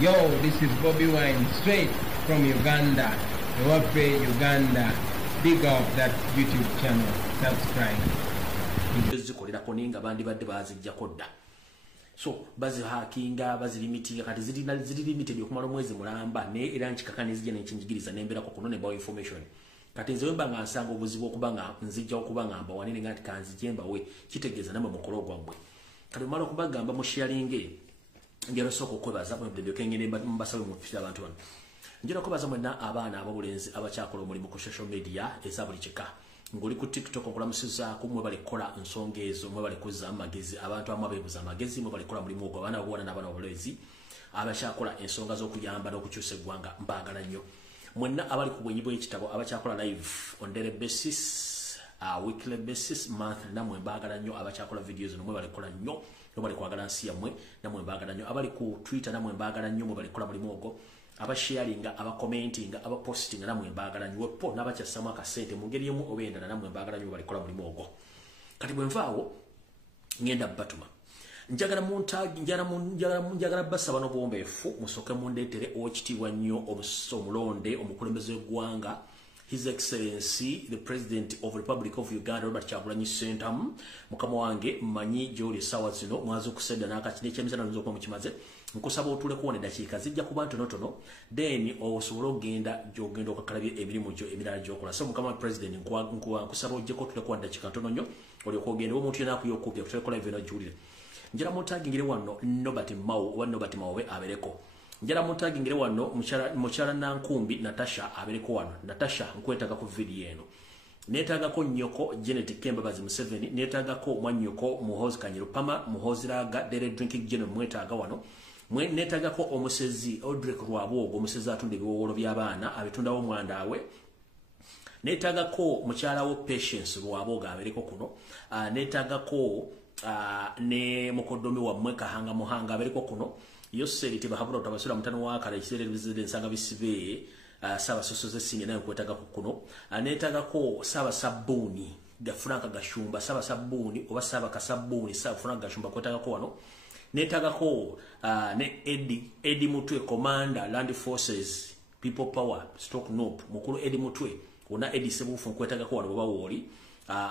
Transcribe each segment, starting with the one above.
Yo, this is Bobi Wine, straight from Uganda. Ewaffe, Uganda. Big up that YouTube channel. Subscribe. So bazi hakinga bazi limitinga kati zili limited okumala omwezi mulamba ne era nkikakaniza je n'ekinjigiriza nembera ko kunone ba information kati nze wemba nga nsanga obuzibu okubanga nzijja okubanga amba wanene ngati kanzijemba we kitegeeza namwe mukolo gwabwe kati mala okubagamba mu sharing ngero soko kwebaza mu bibyo kengene mbasawe mu fisa abantu bano njira kubaza mwenna abaana ababulenzi abakyakola omulimu ku social media ezabuli kika ngoli ku TikTok okulamusiza kumwe bali kola nsonga ezo mwe bali kuza amagezi abantu amwe abebuza amagezi mwe bali kola mulimu ogwo abana obwana n'abana obulezi abakyakola ensonga z'okuyamba n'okukyusa eggwanga mbagala nnyo mwenna abali ku bwenyi bw'ekitabo abakyakola live on daily basis weekly basis monthly namwe mbagala nnyo abakyakola videos nomwe bali kola nnyo no bali kwagala nsi yammwe namwe mbagala nnyo abali ku Twitter namwe mbagala nnyo mwe bali kola mulimu ogwo aba sharinga aba commenting aba posting namwe mbagala nnyo po n'abakyassamu akasente mu ngeri emu obendana namwe mbagala nnyo bali kola mulimu ogwo kati bwe nvaawo ngenda batuma njagala basaba n'obuwombeefu musoke mundeetere owekitiibwa nnyo omulonde omukulembeze w'eggwanga His Excellency the President of the Republic of Uganda Robert Kyagulanyi Ssentamu mukama wange mmanyi gy'oli essaawa zino mwaze okusedda n'akakini eky'emisana nzo okuba mukimaze nkusaba otule kuwona eddakiika zijja kuba ntonotono then osobole okugenda gy'ogenda okakalabya emirimu gyo emirala gy'okola so mukama wa President nkusaba ojjeko otule kuwona eddakiika ntono nnyo olyoka ogenda omuntu yenna akuyokubya tutalekola evyo nagiwulire njala mutagingire wano Nobert Mawobe abereko njala mutagingire wano mukyala Nankumbi Natasha abereko wano Natasha nkwetaga ku video eno netagako nnyoko Janet Kembabazi Museveni netagako mwanyoko Muhozi Kanyirupama Muhozi Raga Dere Drinking General mwetaga wano netagako omusezi Odrick Rwabwogo omusezi atunda ebiwowolo by'abaana abitundawo mwandawe netagako mukyalawo Patience Rwabwogo abereko kuno netagako ne mukodomi wa mweka hanga muhanga abereko kuno yoseri tibahabura utabasura mutano wa kala isere bizide nsanga bisibe saba sosoze sinye nayo kwetaga kuno anetaga ko saba sabuni gafranka gashumba saba sabuni oba saba kasabuni saba franka gashumba kwetaga ko wano netaga ko ne Edi Mutwe Commander Land Forces People Power Stock Nope mukulu Edi Mutwe una Edi Sebufu kwetaga ko wano baba woli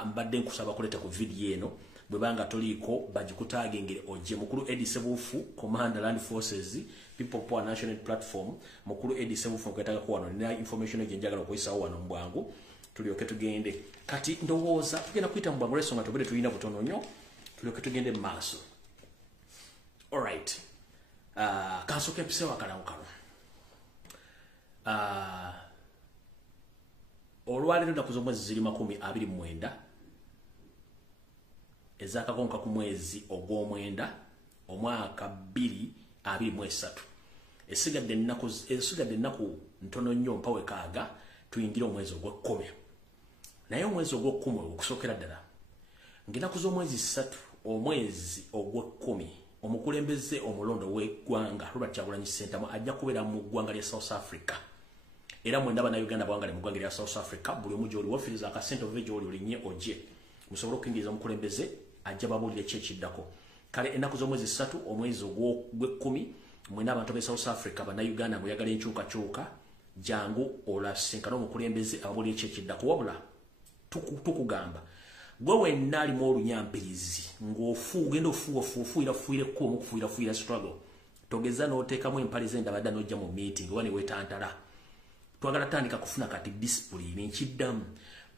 mbadde nkusaba kuleta ku video eno bwebanga toliko bagikutagingire oje mukulu Edi Sebufu Commander Land Forces People Power National Platform mukulu Edi Sebufu kwetaga ko wano na information ejenjagala okuyisa wano mbwangu tulioke tugende kati ndowooza tugenda kuyita mbwangu leso nga tubere tulina butono nnyo tulioke tugende maaso alright kansoke mpise wakalankalo olwaliro nakuzo mwezi ziri 29 ezakakonka ku mwezi ogw'omwenda omwaka 2023 esigadde ennaku ntono nnyo mpawe kaaga tuyingira omwezi ogw'ekkumi naye omwezi ogw'ekkumi okusookera ddala ng'ennaku z'omwezi 3 omwezi ogw'ekkumi omukulembeze omulondo w'eggwanga Robert Kyagulanyi Ssentamu ajja kubeera mu ggwanga lya South Africa era mwenda bannayuganda bwangale mu ggwanga lya South Africa buli omu gy'oli wafiriza akasente ove gy'oli olinye oje musobole okuyingiriza omukulembeze ajja babulire ekyekiddako kale ennaku z'omwezi 3 omwezi ogw'ekkumi mwena abantu b'e South Africa bannayuganda muyagala enkyukakyuka jangu olasinkana omukulembeze ababulire ekyekiddako wabula tukugamba gwe wenna alimu olunyampirizi ng'ogenda ofuuyirafuuyireko omukufuuyirafuuyira struggle togeza n'oteekamu empale z'endabadda n'ojja mu meeting oba ne weetantala twagala tandika kufuna kati discipline nkiddamu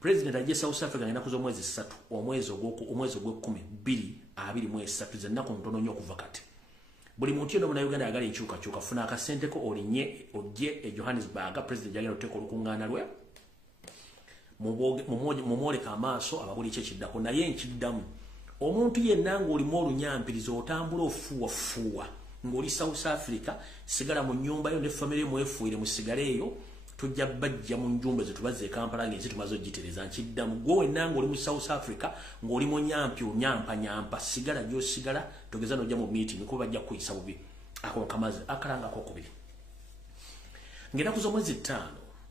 President ajje South Africa ng'ennaku z'omwezi 3 omwezi ogw'ekkumi 2023 zennaku ntono nnyo okuva kati buli muntu yenna munnayuganda ayagala enkyukakyuka funa akasenteko olinye ojje e Johannesburg President yagala oteeka olukuŋŋaana lwe mumwoleka amaaso ababuli ekyekiddako naye nkiddamu omuntu yenna ng'olimu olunyampirizi otambula ofuuwafuuwa ng'oli South Africa sigala mu nnyumba yo ne famire mwefuire musigale eyo tujja bajja mu njumbe zetubaze Kampala ngenzi tumaze ogitereza nkiddamu gwe wenna ng'oli mu South Africa ng'oli mu nyampa sigala gy'osigala togeza n'ojja mu meeting kuba bajja kuyisa bubi ako kamazi akalanga kokubiri ng'ennaku z'omwezi 5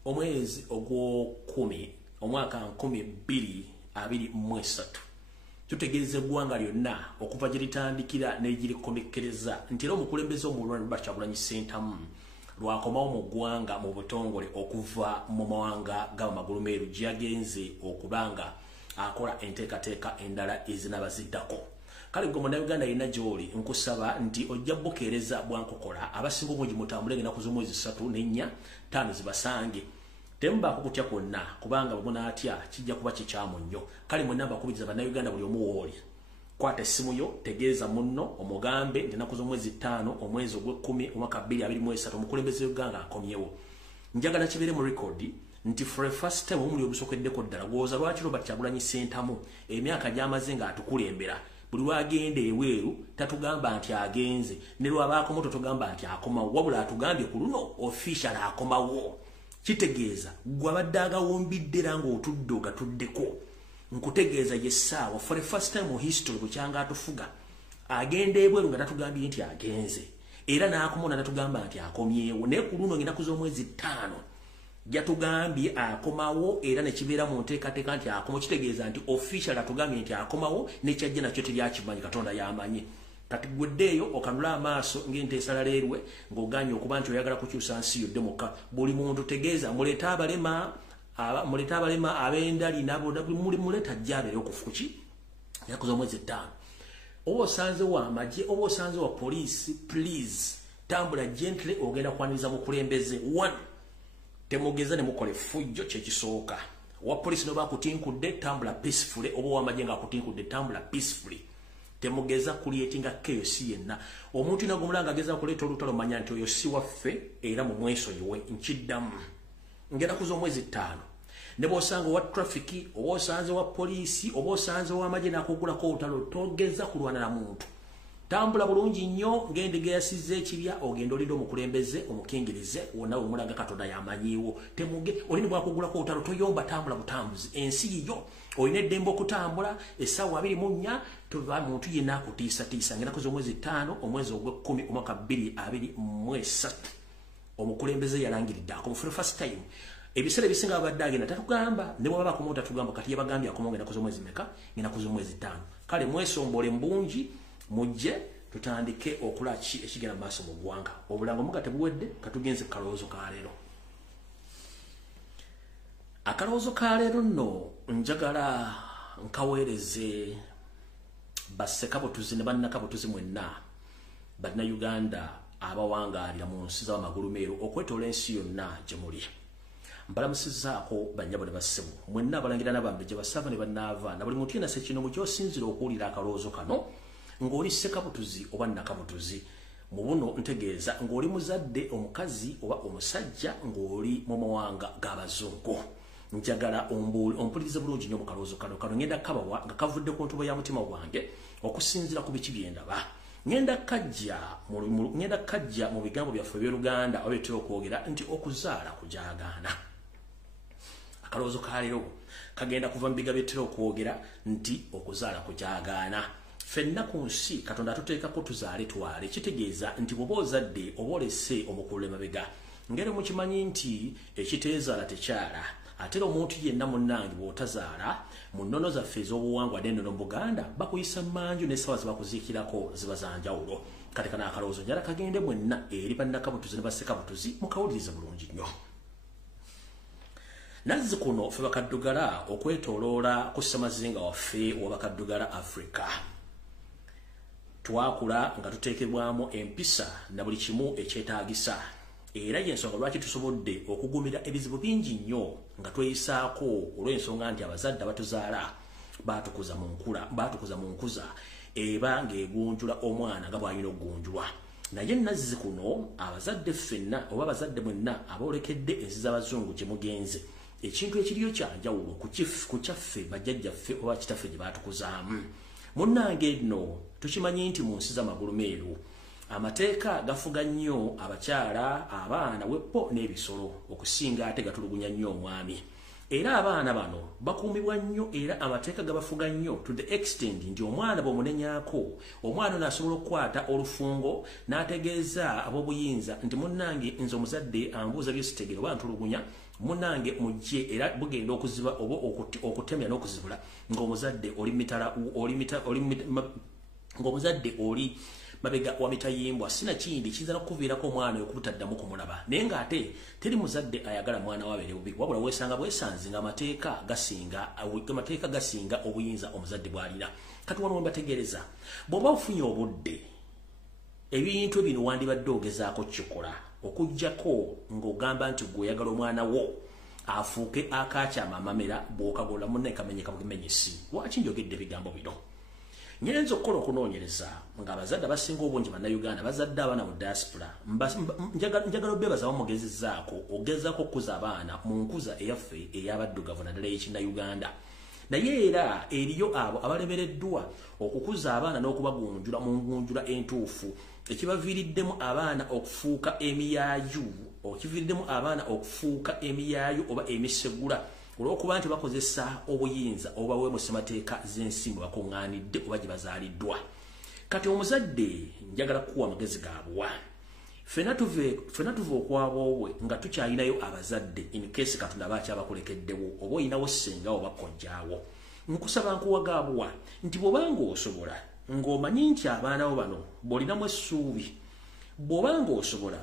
omwezi ogw'okumi omwaka 2023 tutegeeze eggwanga lyonna okuva gye litandikira ne girikomekereza nti era omukulembeze omulwanyi Kyagulanyi Ssentamu lwakomawo mu ggwanga mu butongole okuva mu mawanga g'amagulu meeru gyagenze okubanga akola enteekateeka endala ezinabaziddako. Kale gwe Munnayuganda yenna gy'oli nkusaba nti ojja bukeereza bwankokola abasinga obungi mutambule ng'ennaku z'omwezi 3 4 5 zibasange. Temubaako kutya kwonna kubanga bwe munaatya kijja kuba kikyamu nnyo. Kale mwenna mbakubiriza Bannayuganda buli omu wooli. Kwata essimu yo tegeeza munno omugambe nti ennaku z'omwezi 5 omwezi ogw'Ekkumi omwaka 2023 omukulembeze w'eggwanga akomyewo. Njagala kibeere mu rekodi nti for a first time omuli obusokeddeko ddala gw'oza lwaki Robert Kyagulanyi Ssentamu emyaka gy'amaze ng'atukulembera buli lwagenda eweeru tatugamba nti agenze ne lwabaakomo totugamba nti akomawo wabula atugambye ku luno official akomawo. Kitegeeza gwe abadde agawumbidde era ng'otudde ogatuddeko nkutegeeza yessaawa for the first time mu history bukyanga atufuga agenda ebweru nga tatugambye nti agenze era n'akomona tatugamba nti akomyewo naye ku luno ng'ennaku z'omwezi 5 gyatugambye akomawo era ne kibeera mu nteekateeka nti akomawo. Kitegeeza nti official atugambye nti akomawo nekyajja nakyo teryakimanyi Katonda yamanyi. Kati gweddeeyo okanula amaaso ng'enteesalalerwe ng'oganye okuba nti oyagala kukyusa nsi yodde mukka. Buli muntu tegeeza muleeta abalema ab'endali nabo muli muleeta ajja abeere okufuki ennaku z'omwezi 5. Oba osanzewo amagye oba osanzewo poliisi please tambula gently ogenda kwaniriza mukulembeze. 1 temugeza ne mukola effujjo kyekisooka. Owa poliisi noba akutinkudde tambula peacefully oba ow'amagye ng'akutinkudde tambula peacefully. Temugeza kulietinga chaos yenna. Omuntu ina gumulanga ageza kuleeta olutalo manya nti oyo si waffe era mu mwesonyiwe nkiddamu. Ngenda kuza omwezi 5 ne bw'osanga wa traffic oba osanze wa poliisi oba osanze wa amagye n'akugulako olutalo togeza kulwana na muntu. Tambula bulungi nnyo ng'endiga yasizza ekibya ogenda olida omukulembeze omukingirize wonna omulaga Katonda yamanyiiwo. Temuge olini bwakugulako olutalo toyomba tambula butambuzi. Ensi yiyo olina eddembe okutambula essaawa 24 tuva muntu yenna akutiisatiisa. Ng'ennaku z'omwezi 5 omwezi ogw'Ekkumi omwaka 2023 omukulembeze yalangiridde akomo for the first time. Ebiseera ebisinga abadde agenda tatugamba ne bw'aba bakomawo tatugamba kati yabagambye akomawo ng'ennaku z'omwezi meka ng'ennaku z'omwezi 5. Kale mwesombole mbungi mujje tutandike okola ki ekigenda maaso mu ggwanga. Obulango muga tebuwedde katugenze ku kalowoozo ka leero. Akalowoozo ka leero nno njagala nkaweereze bassekabutuzi ne bannakabutuzi mwenna Bannayuganda abawangaalira mu nsi z'amagulu meeru okwetoola ensi yonna gye muli. Mbalamusizaako bannyabo ne bassebo mwenna abalangira n'abambe gye basava ne bannaava na buli muntu yenna sekinomu gy'osinzira okuwulira akalowoozo kano ng'oli ssekabutuzi oba nnakabutuzi. Mu buno ntegeeza ng'oli muzadde omukazi oba omusajja ng'oli mu mawanga g'abazungu. Njagala ompulirize bulungi nnyo mu kalowoozo kano ngenda kabawa nga kavudde ku ntubo ya mutima gwange okusinziira ku biki bye ndaba. Ngenda kajja mu bigambo byaffe eby'Oluganda oba byetera okwogera nti okuzaala kujaagaana. Akalowoozo ka leero kagenda kuva mu bigambo byetera okwogera nti okuzaala kujaagaana. Ffenna ku nsi Katonda atuteekako tuzaale twale. Kitegeeza nti bw'oba ozadde oba olese omukulu emabega ngero mukimanyi nti ekiteezaala tekyala. Ate omuntu yenna munnange bw'otazaala mu nnono zaffe ez'obuwangwa n'ennono mu Buganda bakuyisa mmanju n'essaawa ze bakuziikirako ziba za njawulo. Kati kana akalowoozo njala kagende mwenna eri bannakabutuzi ne bassekabutuzi mukawulirize bulungi nnyo. Nazzi kuno ffe bakaddugala okwetooloola ku ssemazinga waffe wa bakaddugala Africa. Twakula nga tuteekebwamu empisa na buli kimu ekyetaagisa. Era y'ensonga lwaki tusobodde okugumira ebizibu bingi nnyo nga tweyisaako olw'ensonga nti abazadde abatuzaala baatukuza mu nkuza eba ng'egunjula omwana nga bw'alina okugunjulwa. Naye nazzi kuno abazadde ffenna oba abazadde mwenna aboolekedde ensi z'abazungu gye mugenze ekintu ekiriyo kya njawulo ku kyaffe bajjajjaffe oba kitaffe gye baatukuzaamu. Munnange nno tukimanyi nti mu nsi z'amagulu meeru amateeka gafuga nnyo abakyala abaana weppo n'ebisolo okusinga ate gatulugunya nnyo omwami. era abaana bano bakuumibwa nnyo era amateeka gabafuga nnyo to the extent nti omwana bw'omunenyaako omwana ono asobola okukwata olufungo n'ategeeza ab'obuyinza nti munnange nze omuzadde ambuuza byesitegere oba ntulugunya munnange mujje era bugenda okuziba oba okutemya n'okuzibula ng'omuzadde ng'omuzadde oli mabega wa mitayimbwa sina kindi kiyinza n'okuviirako omwana oyo okubutaddamu kumulaba naye ng'ate teri muzadde ayagala mwana wabeere bubi wabula weesanga bwesanze ng'amateeka gasinga obuyinza omuzadde bw'alina kati wano webategereza bw'oba ofunye obudde ebintu bino wandibadde ogezaako kikola okuggyako ng'ogamba nti gw'oyagala omwana wo afuuke akakyama amamera bw'okagola munne kamenyeka bugemenyesi lwaki njogedde ebigambo bino nyenza okukola okunoonyereza ng'abazadde abasinga obungi bannayuganda bazadde abaana mu diaspora njagala obebaza bamugezezzaako ogezaako okukuza abaana mu nkuza eyaffe ey'abaddugavu naddala ey'ekinnayuganda naye era eriyo abo abalemereddwa okukuza abaana n'okubagunjula mu ngunjula entuufu ekibaviiriddemu abaana okufuuka emiyaayu oba emisegula olw'okuba nti bakozesa obuyinza obubawe mu ssemateeka z'ensi mwe bakuŋŋaanidde oba gye bazaaliddwa kati omuzadde njagala kukuwa amagezi gaabuwa ffena tuve okwabwobwe nga tukyalinayo abazadde in case katonda aba akyabakulekeddewo oba oyinawo ssenga oba kojjaawo nkusaba nkuwa gaabuwa nti bw'obanga osobola ng'omanyi nti abaana bo bano bw'olinamu essuubi bw'obanga osobola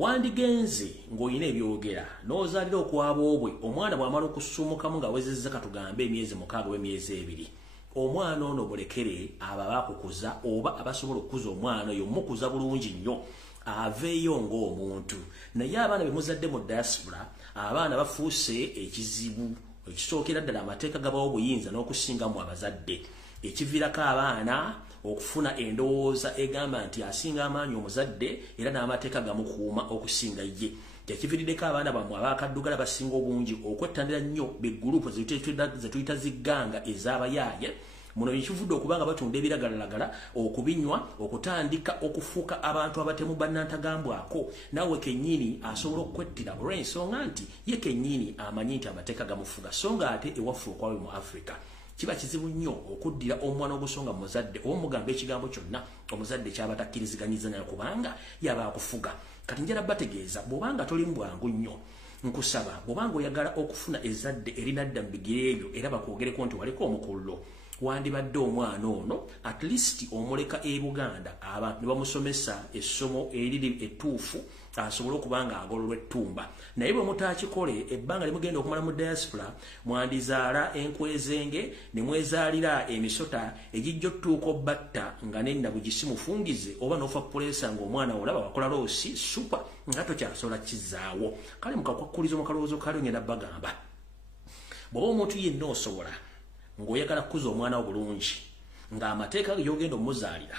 wandigenze ng'olina ebyogera n'ozaalira okwabwobwe omwana bw'amala okusumukamu ng'awezezza katugambe emyezi 6 oba emyezi 2 omwana ono mulekere abo abakukuza oba abasobola okukuza omwana oyo mukuza bulungi nnyo aveeyo ng'omuntu naye abaana be muzadde mu diaspora abaana bafuuse ekizibu ekisookera ddala amateeka gabawo obuyinza n'okusingamu abazadde ekiviirako abaana okufuna endowooza egamba nti asinga amaanyi omuzadde era n'amateeka gamukuuma okusinga ye ekiviiriddeko abaana bammwe abakaddugala basinga obungi okwettandira nnyo begurupu zetuyita zigganga ez'abayaaye muno ekivudde okuba nga batunda ebiragalalagala okubinywa okutandika okufuuka abantu abatemu bannantagambwako naawe kennyini asobola okwettira olw'ensonga nti ye kennyini amanyi nti amateeka gamufuga so nga ate ewaffe okwawe mu Africa kiba kizibu nnyo okuddira omwana ogusonga muzadde oba omugamba ekigambo kyonna omuzadde kyaba takkiriziganyizza naye kubanga yaba akufuga kati njala bategeeza bw'obanga toli mu bwangu nnyo nkusaba bw'obanga oyagala okufuna ezzadde erinadda mu bigere ebyo era bakwogereko nti waliko omukullo wandibadde omwana ono at least omuleka e Buganda abantu ne bamusomesa essomo eriri ettuufu asobole okuba nga agololwa ettumba naye bwe mutaakikole ebbanga limugenda okumala mu diaspora mwandizaala enkwezenge ne mwezaalira emisota egijja ottuuka obbatta nga nenna bugisi mufungize oba n'ofa puleesa ng'omwana olaba wakola loosi supa nga tokyasobola kizaawo kale mukakwakkuliza omukalowoozo kali ngenda bagamba bw'oba omuntu yenna osobola ng'oyagala kukuza omwana wo bulungi ng'amateeka gy'ogenda omuzaalira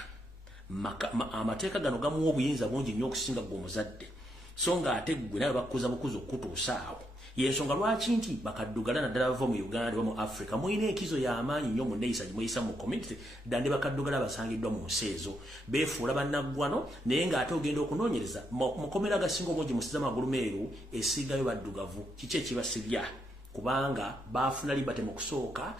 amateeka gano gamuwa obuyinza bungi nnyo okusinga gwe omuzadde so ng'ate gwe nawe bakukuza bukuzi okutuusa awo yensonga lwaki nti bakaddugala naddala bava mu Uganda oba mu Africa muyina enkizo y'amaanyi nnyo mu nneeyisa gye muyisa mu community dande bakaddugala basangiddwa mu nsi ezo beefuula bannaggwano naye ng'ate ogenda okunoonyereza mukomera agasinga obungi musiza magulu meeru esiigayo baddugavu kiki ekibasibya kubanga baafuna libate mu kusooka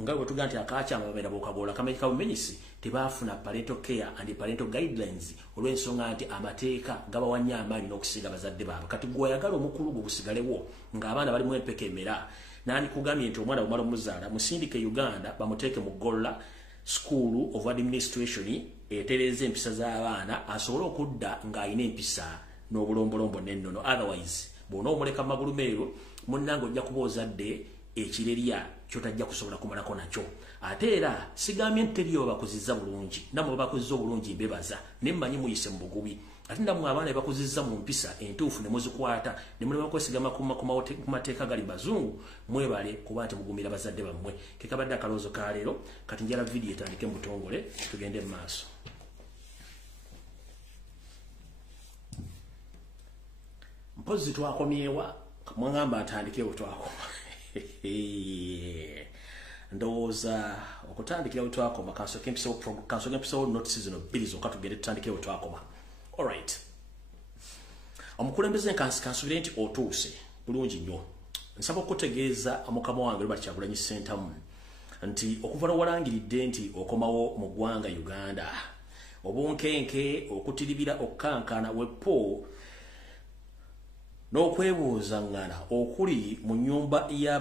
nga bwe tugaa nti akakyama babeera bw'okagola kamanyika bumenyisi tebaafuna parental care and parental guidelines olw'ensonga nti amateeka gabawanya amaanyi n'okusiga bazadde baabwe kati gw'oyagala omukulu gwe gusigalewo ng'abaana balimu empeka emera nandi kugambye nti omwana bw'omala omuzaala musindike Uganda bamuteeke mu Golla School of Administration etereeza empisa z'abaana asobole okudda ng'alina empisa n'obulombolombo n'ennono otherwise bw'onoomuleka magulu meero munnange ojja kuba ozadde ekirerya kyotajja kusobola kumalako nakyo ate era sigambye nti teriyo bakuzizza bulungi namwe bakuzizza obulungi mbebaza ne mmanyi muyise mu bugubi ate ndamwe abaana bakuzizza mu mpisa entuufu ne muzikwata ne mulema kwesigama ku mateeka gali bazungu mwebale kuba nti mugumira bazadde bammwe kekabadde akaloozo ka leero kati njala vidiyo etandike mu butongole tugende mu maaso mpozi twakomyewa mwangamba atandikewo twakoma ndowooza okutandikira bwe twakoma kansoke empisawo notices zino bbiri zokka tugende tutandikire bwe twakoma alright omukulembeze kansubire nti otuuse bulungi nnyo nsaba okutegeeza mukama wange Robert Kyagulanyi Ssentamu nti okuva walangiridde nti okomawo mu ggwanga Uganda obunkenke okutiribira okkankana wepo n'okwebuuza ngana okuli mu nyumba ya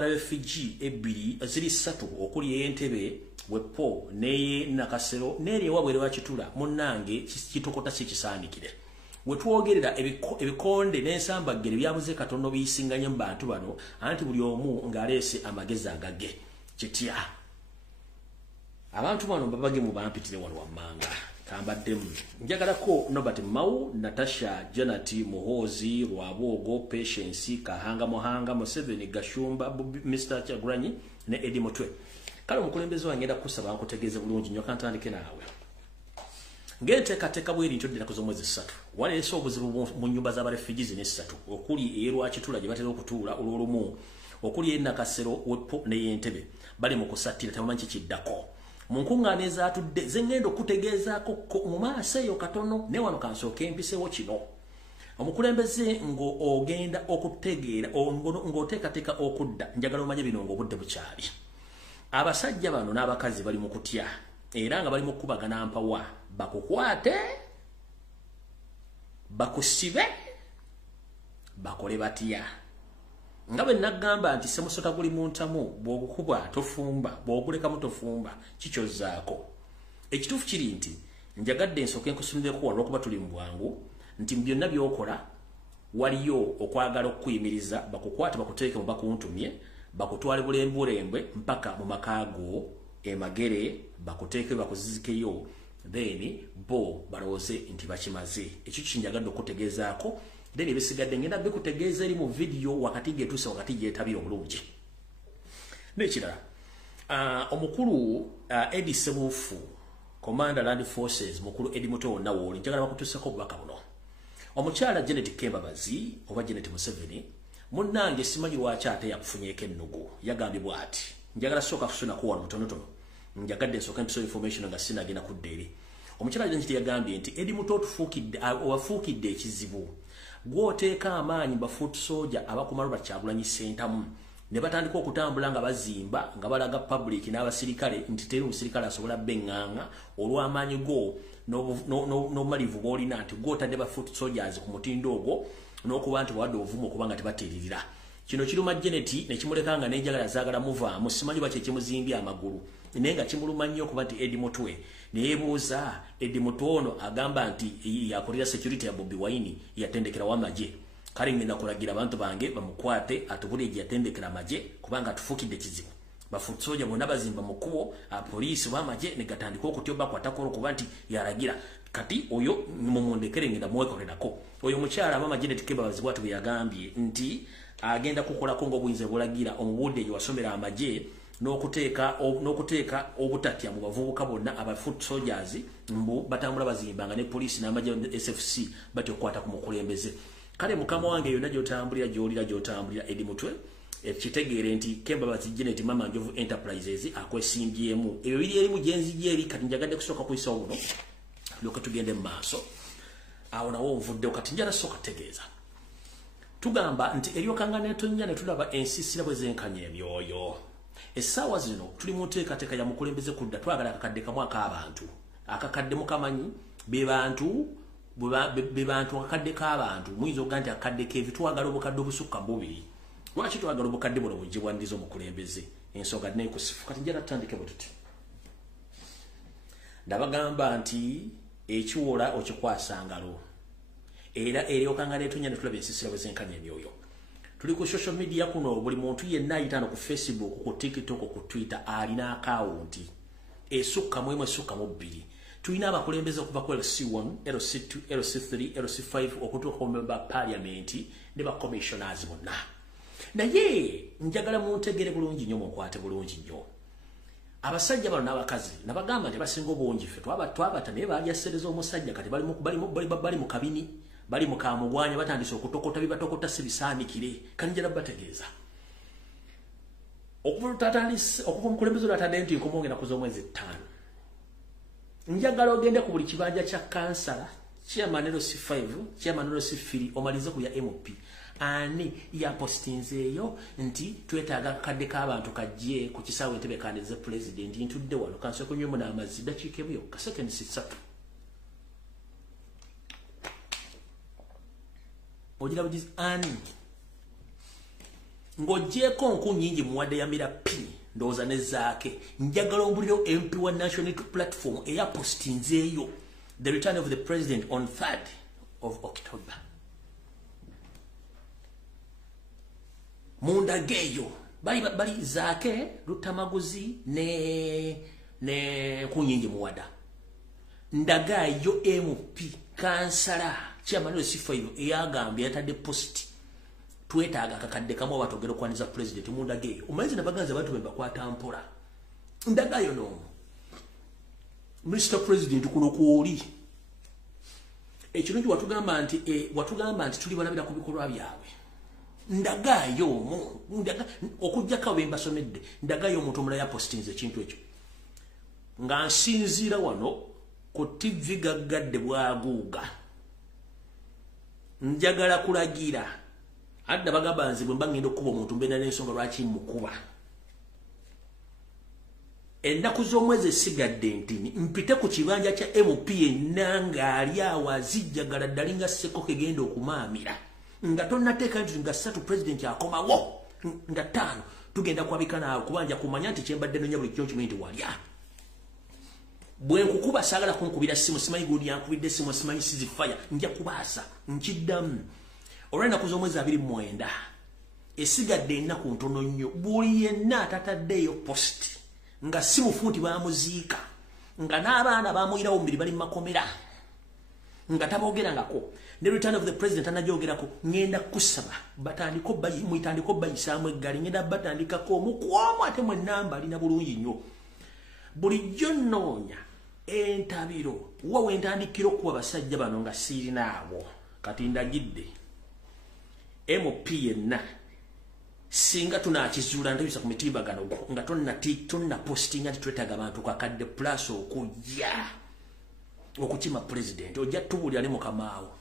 refugee ebbiri ziri ssatu okuli Entebe wepo neye nakasero neri wabwere wakitula munnange kitokota kikisanikire wetwogerera ebikonde n'ensambagere byabuze katono biyisinganye mu bantu bano anti buli omu ngaleese amagezi agage kitya abantu bano babage mu bampitire wano wammanga kambaddemu njagalako Nobert Mau, Natasha, Janati, Muhozi, Rwabogo, Patience, Kahanga Mohanga, Museveni, Gashumba, Mr. Kyagulanyi ne Eddie Mutwe. Kale omukulembeze wange ngenda kusaba nkutegeeze bulungi nnyo kantandike naawe. Ng'enteekateeka bw'eri ntyo ku z'omwezi 3 waleese obuzibu mu nnyumba z'abarefugees n'essatu okuli ey'Erwakitula gye batera okutuula olw'olumu okuli ey'Nakasero wepo n'ey'Entebe bali mu kusattira tebamanyi kikiddako. Mu nkuŋŋaana ezaatudde ze ngenda okutegeezaako mu maaso eyo katono ne wano kansooke empisewo kino. Omukulembeze ng'ogenda okutegeera ng'oteekateeka okudda njagala omanye bino ng'obudde bukyali. Abasajja bano n'abakazi bali mu kutya era nga bali mu kubagana mpawa bakukwate bakusibe bakole batya nga bwe nagamba nti semusota guli muntamu bw'okukuba tofumba bw'okulekamu tofumba kikyozaako. Ekituufu kiri nti njagadde ensooke nkusumizeko wano okuba tuli mu bwangu nti byonna by'okola waliyo okwagala okukuyimiriza bakukwate bakuteeke mu bakuntumye bakutwale bulembulembwe mpaka mu makaago emagere bakuteeke bakuzizikeyo then bo balowooze nti bakimaze. Ekyo kinjagadde okutegeezaako then ebisigadde ngenda bikutegeeza eri mu video wakati getuuse wakati gyetabira obulungi. N'ekirala omukulu Eddie Sebufu Commander Land Forces mukulu Eddie Muto Nawooli njagala bakutuuseko obubaka buno. Omukyala Janet Kembabazi oba Janet Museveni munnange simanyi lwaki ate yakufunyeeko ennugu yagambye bw'ati njagala sooka kusunako wano mutonotono njagadde nsooka empiso information nga sinagenda kudda eri. Omukyala Janet yagambye nti Eddie Muto wafuukidde ekizibu gw'oteeka amaanyi bafoot soldier abakuma Robert Kyagulanyi Ssentamu ne batandika okutambula nga bazimba nga balaga public n'abasirikale nti teri omusirikale asobola bbeŋŋaŋa olw'amaanyi go n'omumalivu bw'olina nti gw'otadde bafoot soldiers ku mutindo ogwo n'okuba nti wadde ovumu okubanga tebateeririra. Kino kiruma Janet ne kimuleka nga n'enjagala zaagala muvaamu simanyi baki ekimuzimbye amagulu naye nga kimuluma nnyo okuba nti Eddie Mutwe ne yeebuuza Eddie Mutwe ono agamba nti yakolera security ya Bobi Wine yatendekera w'amagye. Kale ngenda kulagira abantu bange bamukwate atubule gye yatendekera amagye kubanga atufuukidde kizibu. Bafoot soldier bonna bazimba mu kkubo apoliisi w'amagye ne gatandika okutyoba kwatakolo kuba nti yalagira kati oyo mumundekere ngenda muwekolerako. Oyo mukyala mama Janet Kembabazi bw'atu bwe yagambye nti agenda kukolako ng'obuyinza bulagira omubudde gye wasomera amagye n'okuteeka obutatya mu bavubuka bonna abafoot soldiers mbu batambula bazimbanga ne poliisi n'amagye SFC batyo okukwata ku mukulembeze. Kale mukama wange yonna gy'otambulira gy'olira gy'otambulira Eddie Mutwe ekitegeere nti Kembabazi Janet Mama Njovu Enterprises akwesimbyemu ebyo biri erimu gyenzijja eri kati njagadde kusooka kuyisa buno lyoka tugende mu maaso awo nawo nvuddewo kati njala sooka tegeeza tugamba nti eryokaŋŋaana etonnya ne tulaba ensiisira bwe zenkanya emyoyo. Essaawa zino tuli mu nteekateeka ya mukulembeze kudda twagala akakadde kamu ak'abantu akakadde mukamanyi be bantu akakadde k'abantu muyinza okuga nti akakadde k'evi twagala obukadde obusukka mu bubiri. Lwaki twagala obukadde buno bugibwandiza omukulembeze ensonga neekusifu kati njala tutandike bwe tuti ndabagamba nti ekiwola okikwasa ngalo era eryokaŋŋaana etonnya ne tulaba ensiisira bwe zenkanya emyoyo. Tuli ku social media kuno buli muntu yenna ayitaano ku Facebook ku TikTok ku Twitter alina akawunti esukka mu emu esukka mu bbiri. Tulina abakulembeze okuva ku LC1, LC2, LC3, LC5 okutuuka ku member parliament ne ba commissioners bonna. Naye njagala muntegere bulungi nnyo munkwate bulungi nnyo. Abasajja bano n'abakazi nabagamba nti basinga obungi ffe twabata naye baajasereza omusajja kati bali mu kabini bali mu kamugwanya batandise okutokota bibatokota si bisaanikire kati njala bategeeza okuva omukulembeze olwatadde nti nkomongera kuza omwezi 5 njagala ogende ku buli kibanja kya kansala chairman LC5 chairman LC3 omalize ku ya MP ani ya postinzeeyo nti twetaaga akakadde k'abantu kajje ku kisaawe Entebbe kandize president ntudde wano kansoko nyumu n'amazzi dakiika emu yokka seconds 3 ogira bugizi ani ng'oggyeko nku nnyingi muwadde yamira pi ndowooza ne zaake njagala ombuliro MP wa National Platform eya postinzeeyo the return of the president on 3rd of October. Munda geyo bali zake Lutamaguzi ne kunyingi muwada ndagayo MP kansala chairman C5 eyagambye atadde post twetaaga kakadde kamo batogero kwaniza president munda geyo umanzi nabaganza abantu bemba kwatampula ndagayo no Mr. President kuno kuoli ekirungi watugamba nti tuli balabira ku bikolwa byawe ndagayo okujja kawe mbasomedde ndagayo omuntu omulala ya postinze ekintu ekyo nga nsinziira wano ku TV gaggadde bwaguuga njagala kulagira adda bagamba nzibwe mba ngenda okuba omuntu mbeera n'ensonga lwaki mukuba ennaku z'omwezi esigadde ntini mpite ku kibanja kya MP enanga ali awo azijjagala ddali nga sseko kegenda okumaamira nga tonnateeka nti nga 3 president akomawo nga 5 tugenda kwabika naawe kubanja kumanya nti kyembadde nonya buli kiyo kimanyi nti walya bwe nkukuba saagala kunkubira simu simanyi gundi yankubidde simu simanyi sizifaya nja kubaasa nkiddamu olw'ennaku z'omwezi 29 esigadde ennaku ntono nnyo buli yenna atataddeeyo post nga si mufunti bamuziika nga n'abaana bamuyirawo mubiri bali makomera nga tabogerangako ne return of the president anajogerako ngenda kusaba batandiko muyitandiko bayisaamu eggali ngenda batandikako omukwamu ate mwenamba alina bulungi nnyo bulijjo nnoonya entabiro wawe ntandikira okuwa basajja bano nga siirinaabo kati ndagidde MP yenna singa tunakizuula ntebisa ku mitimbagano nga tonna posting ati twetaaga abantu kakadde plus okujja okukima president ojja tubuulira ne mukamaawo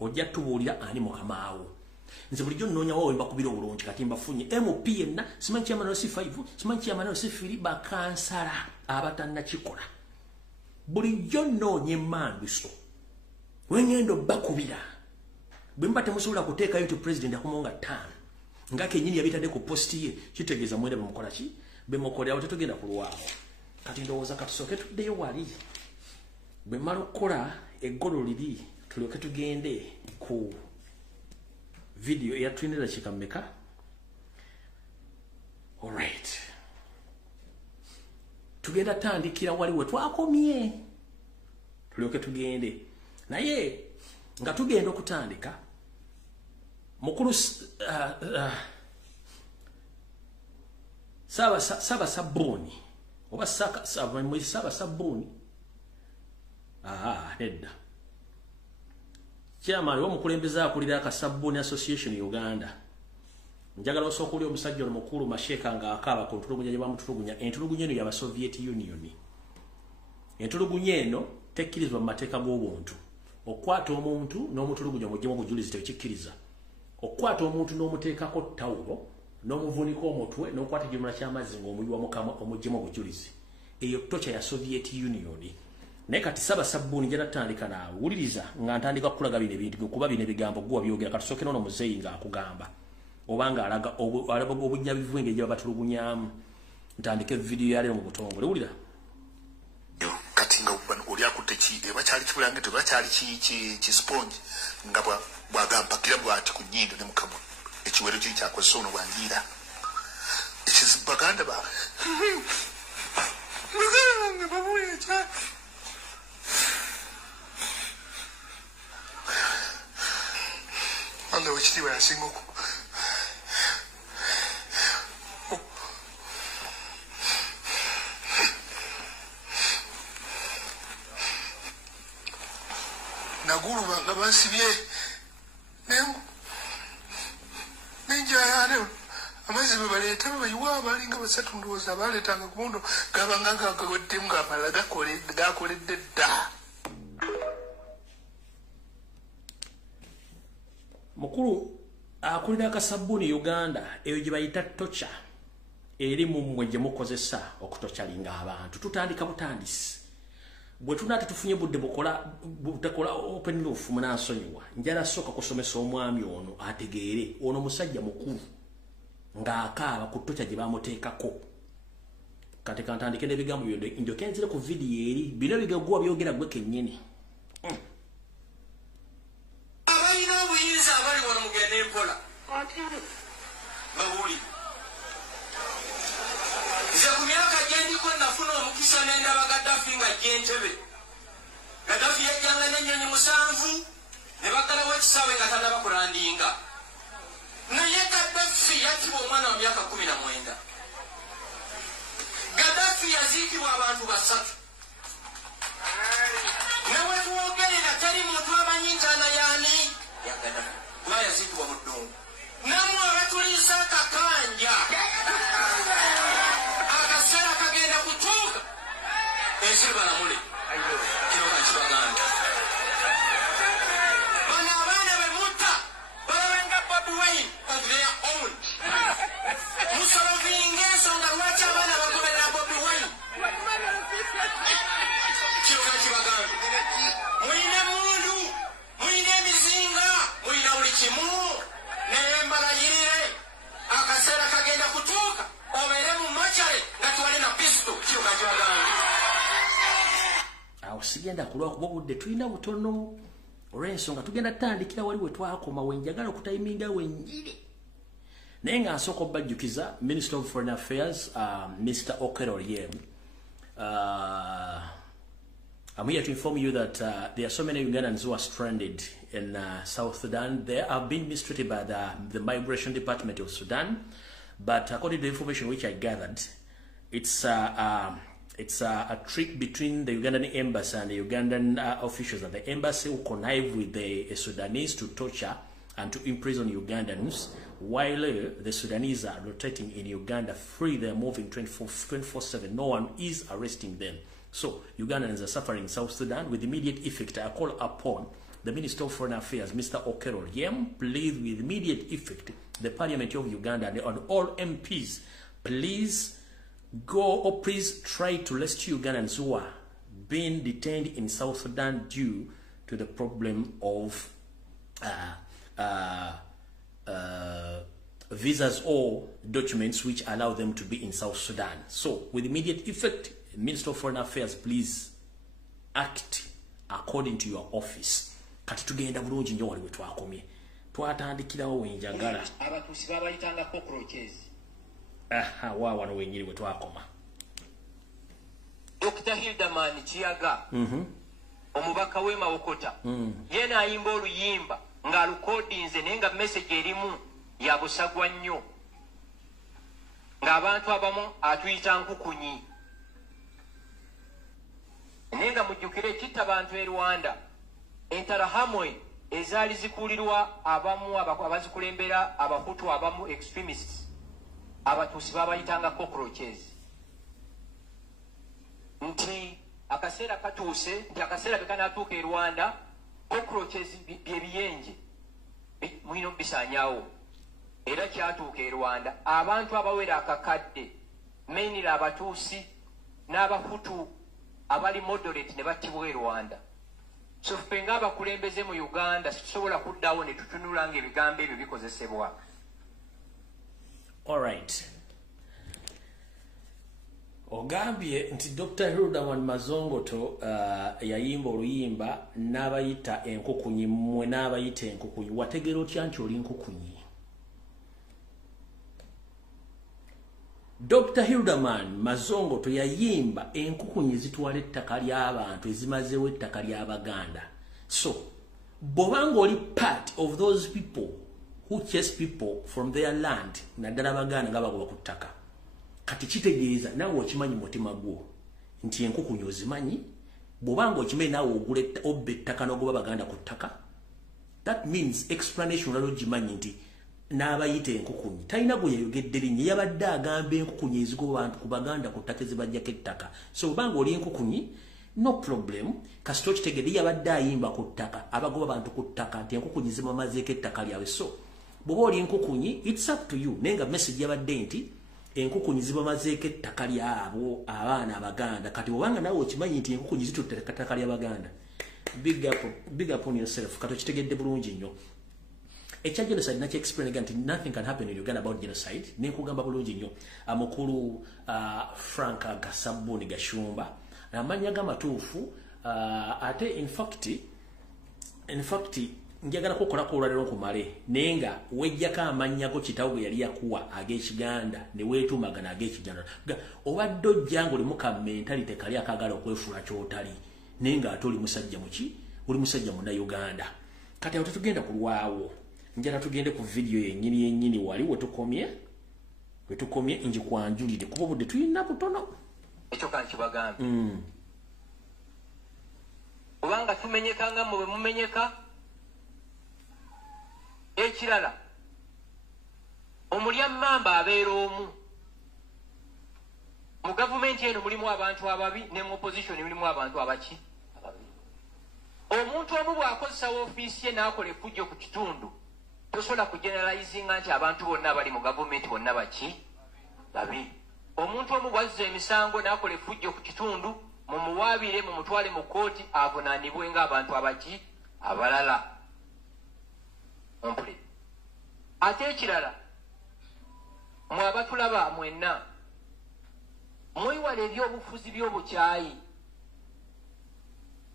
ojja tubuulira ani mukamaawo nze bulijjo nnoonya wawe mbakubira obulungi kati mbafunye MP yenna simanyi chairman C5 simanyi chairman C3 bakansala abatannakikola bulijjo nnoonya emmanduso wengendo bakubira bwe mba temusobola kuteekayo nti president akumonga 5 nga kenyini yabitadde ku posti ye kitegeeza mwenda bemukola ki bemukolerawo tetugenda kulwawo kati ndowooza katusooke tuddeyo wali bwe mmala okukola eggolo liri tulyoke tugende ku video eyatwinira kikammeka alright tugenda tandikira waliwe twakomye tulyoke tugende naye nga tugenda okutandika mukulu saba sabuni oba saba sabuni nedda chairman w'omukulembeze akulira akasabuni association Uganda njagala osooka oli omusajja ono mukulu Masheka nga akaaba ku ntulugunya gye bamutulugunya entulugunya eno yaba Soviet Union entulugunya eno tekkirizibwa mu mateeka g'obuntu okwata omuntu n'omutulugunya mugyemu obujulizi tekikkiriza okwata omuntu n'omuteekako ttawulo n'omuvunika omutwe n'okwata ekimula ky'amazzi ng'omuyiwa mukama omugyemu obujulizi eyo tocha ya Soviet Union naye kati saba sabuni njala tandika naawe wuliriza nga ntandika kukulaga bino ebintu kuba bino ebigambo gwa byogera katusooke n'ono muzeeyi ng'akugamba obanga alaga obunyabivu engeri gye batulugunyamu ntandike video yaleero mu butongole wulira kati nga oli akutte bakyali kibulange bakyali ki sponge nga bwagampakira bwati ku nnyindo ne mukamwa ekiwero kiri kyakozesa ono bwanjiira ekizibaganda ba Allah wekitiibwa yasinga oku naguluba nga bansibye nenjayane amazzi bwe baleeta babayiwa abalinga basatu ndowooza abaleetanga ku mundo gabanga gaweddemu ng'amalala gakoledde dda. Mukulu akulira akasabbuuni Uganda eyo gye bayita tocha eri mu mmwe gye mukozesa okutokyalinga abantu. Tutandika butandisi bwe tunaate tufunye budde butekola open roof munansonyiwa njala sooka kusomesa omwami ono ategeere ono musajja mukulu ng'akaaba ku tocha gye bamuteekako. Kati kantandike n'ebigambo byo njoke nzire ku vidiyo eri bino bigagwa byogera gwe kennyini. Abalina obuyinza abali wano mugende mpola bawuli nze ku myaka gyendiko nafuna omukisa n'endaba Gaddafi nga gyentebe. Gaddafi yajjanga n'ennyonyi 7 ne baggalawo ekisaawe nga tannaba kulandinga. Naye Gaddafi yattibwa omwana wa myaka 19. Gaddafi yaziikibwa abantu 3. Nawe tuwogerera teri muntu amanyi ntaana yaani yagaddafi kuba yaziikibwa mu ddungu. Namwe abatuliisa akakanja akaseera kagenda kutuuka ensi balamule kino kakibaganda. Bano abaana be mutta balabenga Bobi Wine of their own. Musolovinga ensonga lwaki abaana bagoberera Bobi Wine kino kakibaganda. Mulina mundu, mulina emizinga, mulina buli kimu naye mbalayirire akaseera kagenda kutuuka obeere mu makyale nga tuwale na pisto kino kakibaganda. Awo sigenda kulwa kuba budde tulina butono olw'ensonga tugenda tutandikira wali we twakoma wenjagala okutayiminga wenjire naye nga nsooka obbajjukiza Minister of Foreign Affairs Mr. Okuyamba. I'm here to inform you that there are so many Ugandans who are stranded in South Sudan. They are being mistreated by the Migration Department of Sudan. But according to the information which I gathered, it's a trick between the Ugandan embassy and the Ugandan officials. And the embassy will connive with the Sudanese to torture and to imprison Ugandans, while the Sudanese are rotating in Uganda free. They're moving 24/7. No one is arresting them. So Ugandans are suffering in South Sudan. With immediate effect, I call upon the Minister of Foreign Affairs, Mr. Okuyamba, please, with immediate effect, the Parliament of Uganda and all MPs, please go or please try to rescue Ugandans who are being detained in South Sudan due to the problem of visas or documents which allow them to be in South Sudan. So, with immediate effect, Minister of Foreign Affairs, please act according to your office. Kati tugenda bulungi nnyo wali we twakomye. Twatandikirawo wenjagala. Abatuusi babayitanga cockroaches. Wano wenyiri we twakoma. Dr. Hildaman Kiyaga. Omubaka we Mawokota. Yena ayimba oluyimba ng'alukodinze naye nga message erimu ya busagwa nnyo. Ng'abantu abamu atuyita nkukunyi. Nenga mujjukire kitta bantu e Rwanda entarahamwe ezaali zikulirwa abamu abazikulembera abahutu abamu extremists abatuusi babayitanga cockroaches. Nti akaseera katuuse nti akaseera bekanatuuka e Rwanda cockroaches byebiyenje mwino bisanyawo era kyatuuka e Rwanda abantu abawera akakadde mainly abatuusi n'abahutu abali moderate ne battibwa e Rwanda. So ffe ng'abakulembeze mu Uganda situsobola kuddawo ne tutunula ng'ebigambo ebyo bikozesebwa. All right. Ogambye nti Dr. Hildaman Mazongoto yayimba oluyimba n'abayita enkukunyi mmwe n'abayita enkukunyi. Wategera otya nti oli nkukunyi? Dr. Hildaman Mazongoto yayimba enkukunyi zitwala ettaka ly'abantu ezimazeewo ettaka ly'Abaganda. So, bw'obanga oli part of those people who chase people from their land, naddala Abaganda nga bagoba ku ttaka, kati kitegeeza naawe okimanyi mutima gwo nti enkukunyi ozimanyi. Bw'obanga okimanyi naawe obba ettaka n'ogoba Abaganda ku ttaka, that means explanation olala ogimanyi nti n'abayita enkukunyi talina gwe yayogedde linnya yabadde agamba enkukunyi ezigoba abantu ku baganda ku ttaka ezibajjako ettaka so obanga oli enkukunyi no problem kasito kitegedde yabadde ayimba ku ttaka abagoba abantu ku ttaka nti enkukunyi zibamazeeko ettaka lyabwe so bw'oba oli enkukunyi it's up to you naye nga message yabadde nti enkukunyi zibamazeeko ettaka lyabo abaana abaganda kati obanga nawe okimanyi nti enkukunyi zitutte ettaka ly'abaganda big up on yourself kati okitegedde bulungi nnyo ekya genocide nakyo explain again nti nothing can happen in Uganda about genocide nenkugamba bulungi nnyo amukulu Frank Gasabuni Gashumba amanya gamatuufu ate in fact njagala kukolako olwalero nkumale naye nga wejjako amannya go kitawe yali yakuwa ag'ekiganda ne weetumagana ag'ekiganda obadde ojja ng'olimu ka mentality kali akagala okwefuula kyotali naye nga ate oli musajja muki oli musajja munnayuganda kati awo tetugenda kulwawo njala tugende ku video yennyini wali wetukomye njikwanjulire kuba obudde tulina butono ekyo kankibagambe kubanga tumenyeka nga mwe mumenyeka ekirala omulya mmamba abeera omu mu gavumenti eno mulimu abantu ababi ne mu opposition mulimu abantu abaki omuntu omu bw'akozesa woofiisi ye n'akola effujjo ku kitundu tosobola kugeneralizinga nti abantu bonna abali mu gavumenti bonna baki babi omuntu omu bw'azza emisango n'akola effujjo ku kitundu mumuwaabire mumutwale mu kkooti avunaanibwe ng'abantu abaki abalala ompule ate ekirala mwe abatulaba mwenna mwewala ebyobufuzi by'obukyayi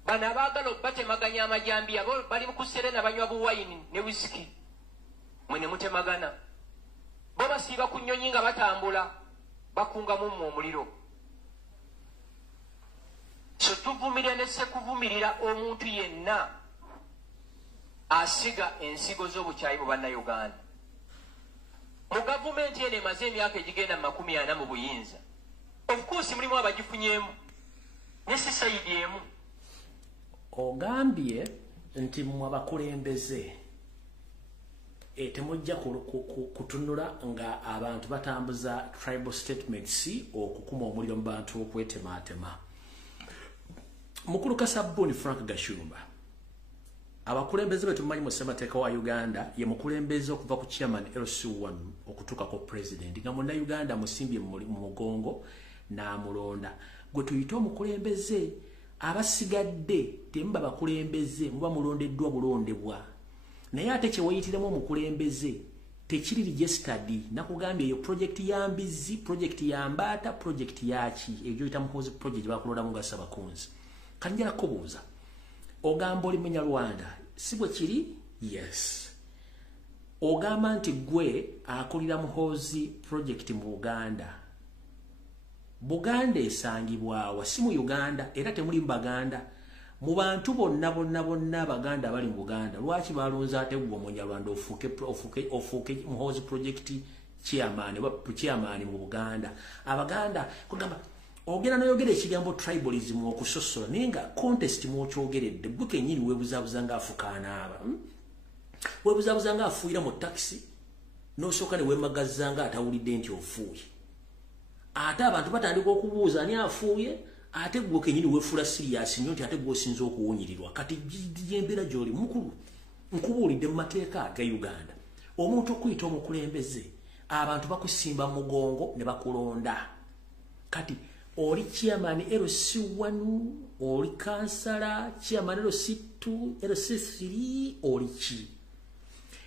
bano abaagala okubatemaganya amajambiya bali mu kuserena banywa buwayini ne wisiki mwe ne mutemagana bo basiiba ku nnyonyi nga batambula bakungamu mmwe omuliro so tuvumirira ne sekuvumirira omuntu yenna asiga ensigo z'obukyayi mu bannayuganda mu gavumenti eno emaze emyaka egigenda mu 40 mu buyinza of course mulimu abagifunyemu ne society emu ogambye nti mwe abakulembeze temujja kutunula nga abantu batambuza tribal statements okukuma omuliro mu bantu okwetematema mukulu Kasabuni Frank Gashumba abakulembeze betumanyi mu ssemateeka wa Uganda ye mukulembeze okuva ku chairman LC1 okutuuka ku president nga munna Uganda musimbye mu mugongo n'amulonda gwe tuyita omukulembeze abasigadde temuba bakulembeze muba mulondeddwa bulondebwa naye ate kye weyitiramu omukulembeze tekiri registered nakugambye eyo project ya Mbizi project ya Mbata project yaki ebyo bita muhozi project bakulonda mu gasa bakunzi kanjala kubuuza ogamba oli munyarwanda si bwe kiri yes ogamba nti gwe akulira muhozi project mu Buganda esangibwawa si mu Uganda era temuli mbaganda mu bantu bonna abaganda bali mu Buganda lwaki balonza ate gwe munyarwanda ofuke muhozi project chairman mu Buganda abaganda kugamba ogera noyogera ekigambo tribalism okusosola ninga contest mu okyogeredde buke nyiri webuzabuza nga afukana aba webuzabuza nga afuira mu taxi no soka ne wemagazza nga atawulidde nti ofuye ate abantu batandika okubuuza ani afuye ate gwe kenyini wefula serious nnyo nti ate gwe osinza okuwunyirirwa kati jembera gyoli mukulu nkubuulidde mu mateeka ga Uganda omuntu okuyita omukulembeze abantu bakusimba mu mugongo ne bakulonda kati oli chairman LC1 oli kansala chairman LC2 LC3 oli ki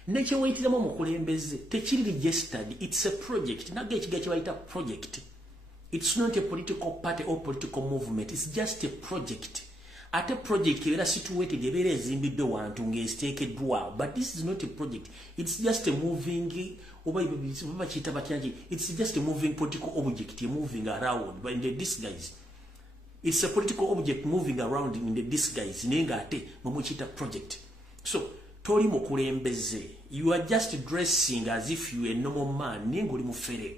nekye weyitiramu omukulembeze tekiri registered it's a project nage ekiga kyebayita project it's not a political party or political movement it's just a project ate project ebeera situated ebeera ezimbiddwe wantu ng'eziteekeddwawo but this is not a project it's just a moving it's just a moving political object moving around but in the disguise it's a political object moving around in the disguise nenga ate mumuchita project so toli mukulembeze you are just dressing as if you a normal man nenga oli mufere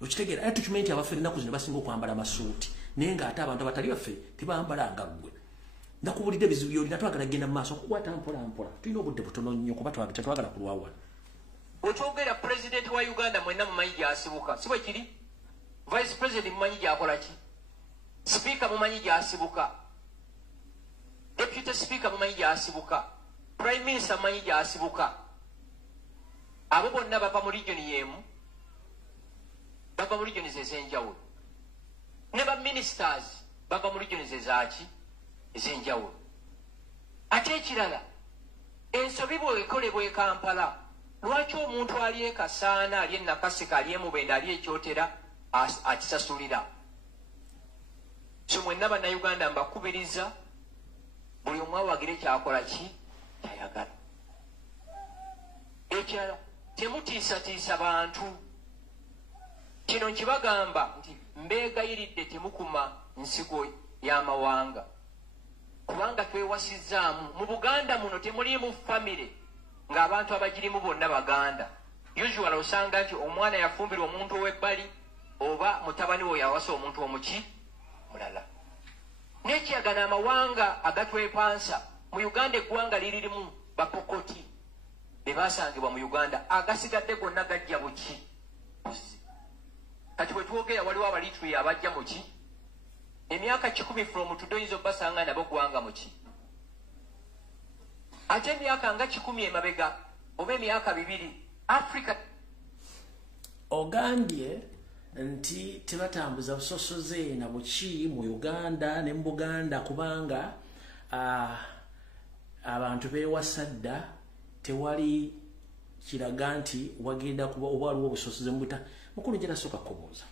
okitegera ate tukimenti abafere naku zino basinga okwambala masuuti nenga ate abantu abatali bafere tebambala nga gwe nakubulidde bizibu byoli natwagala genda mu maaso okukwata mpola tulina obudde butono nnyo kuba twagala kulwawa otwogera president wa Uganda mwenna mumanyi gyasibuka si bwe kiri vice president mumanyi gyakola ki speaker mumanyi gyasibuka deputy speaker mumanyi gyasibuka prime minister mumanyi gyasibuka abo bonna bava mu region yemu bava mu region ez'enjawulo ne ba ministers bava mu region ez'enjawulo ate ekirala ensobi bw'ekolebwa e Kampala lwaki omuntu ali e Kasaana ali e Nakaseka ali e Mubende ali e Kyotera akisasulira so mwenna bannayuganda mbakubiriza buli omu awagire kyakola ki kyayagala ekirala temutiisatiisa bantu kino nkibagamba nti mbeegayiridde temukuma nsigo y'amawanga kubanga twewasizzaamu mu Buganda muno temulimu famire ng'abantu abagirimu bonna baganda usual osanga nti omwana yafumbirwa omuntu ow'ebbali oba mutabani we yawasa omuntu omuki mulala n'ekiyagana amawanga agatwepansa mu Uganda eggwanga liririmu bapokoti be baasangibwa mu Uganda agasigadde gonna gajja buki kati bwe twogera waliwo abalitwi abajja muki emyaka 10 from today oyinza obbasanga nabo gwanga muki ate emyaka nga 10 emabega oba emyaka 2 Africa ogambye nti tebatambuza busosoze na buki mu Uganda ne mu Buganda kubanga abantu beewasadda tewali kiraga nti wagenda kuba oba waliwo obusosoze mu buta mukulu njera soka kubuuza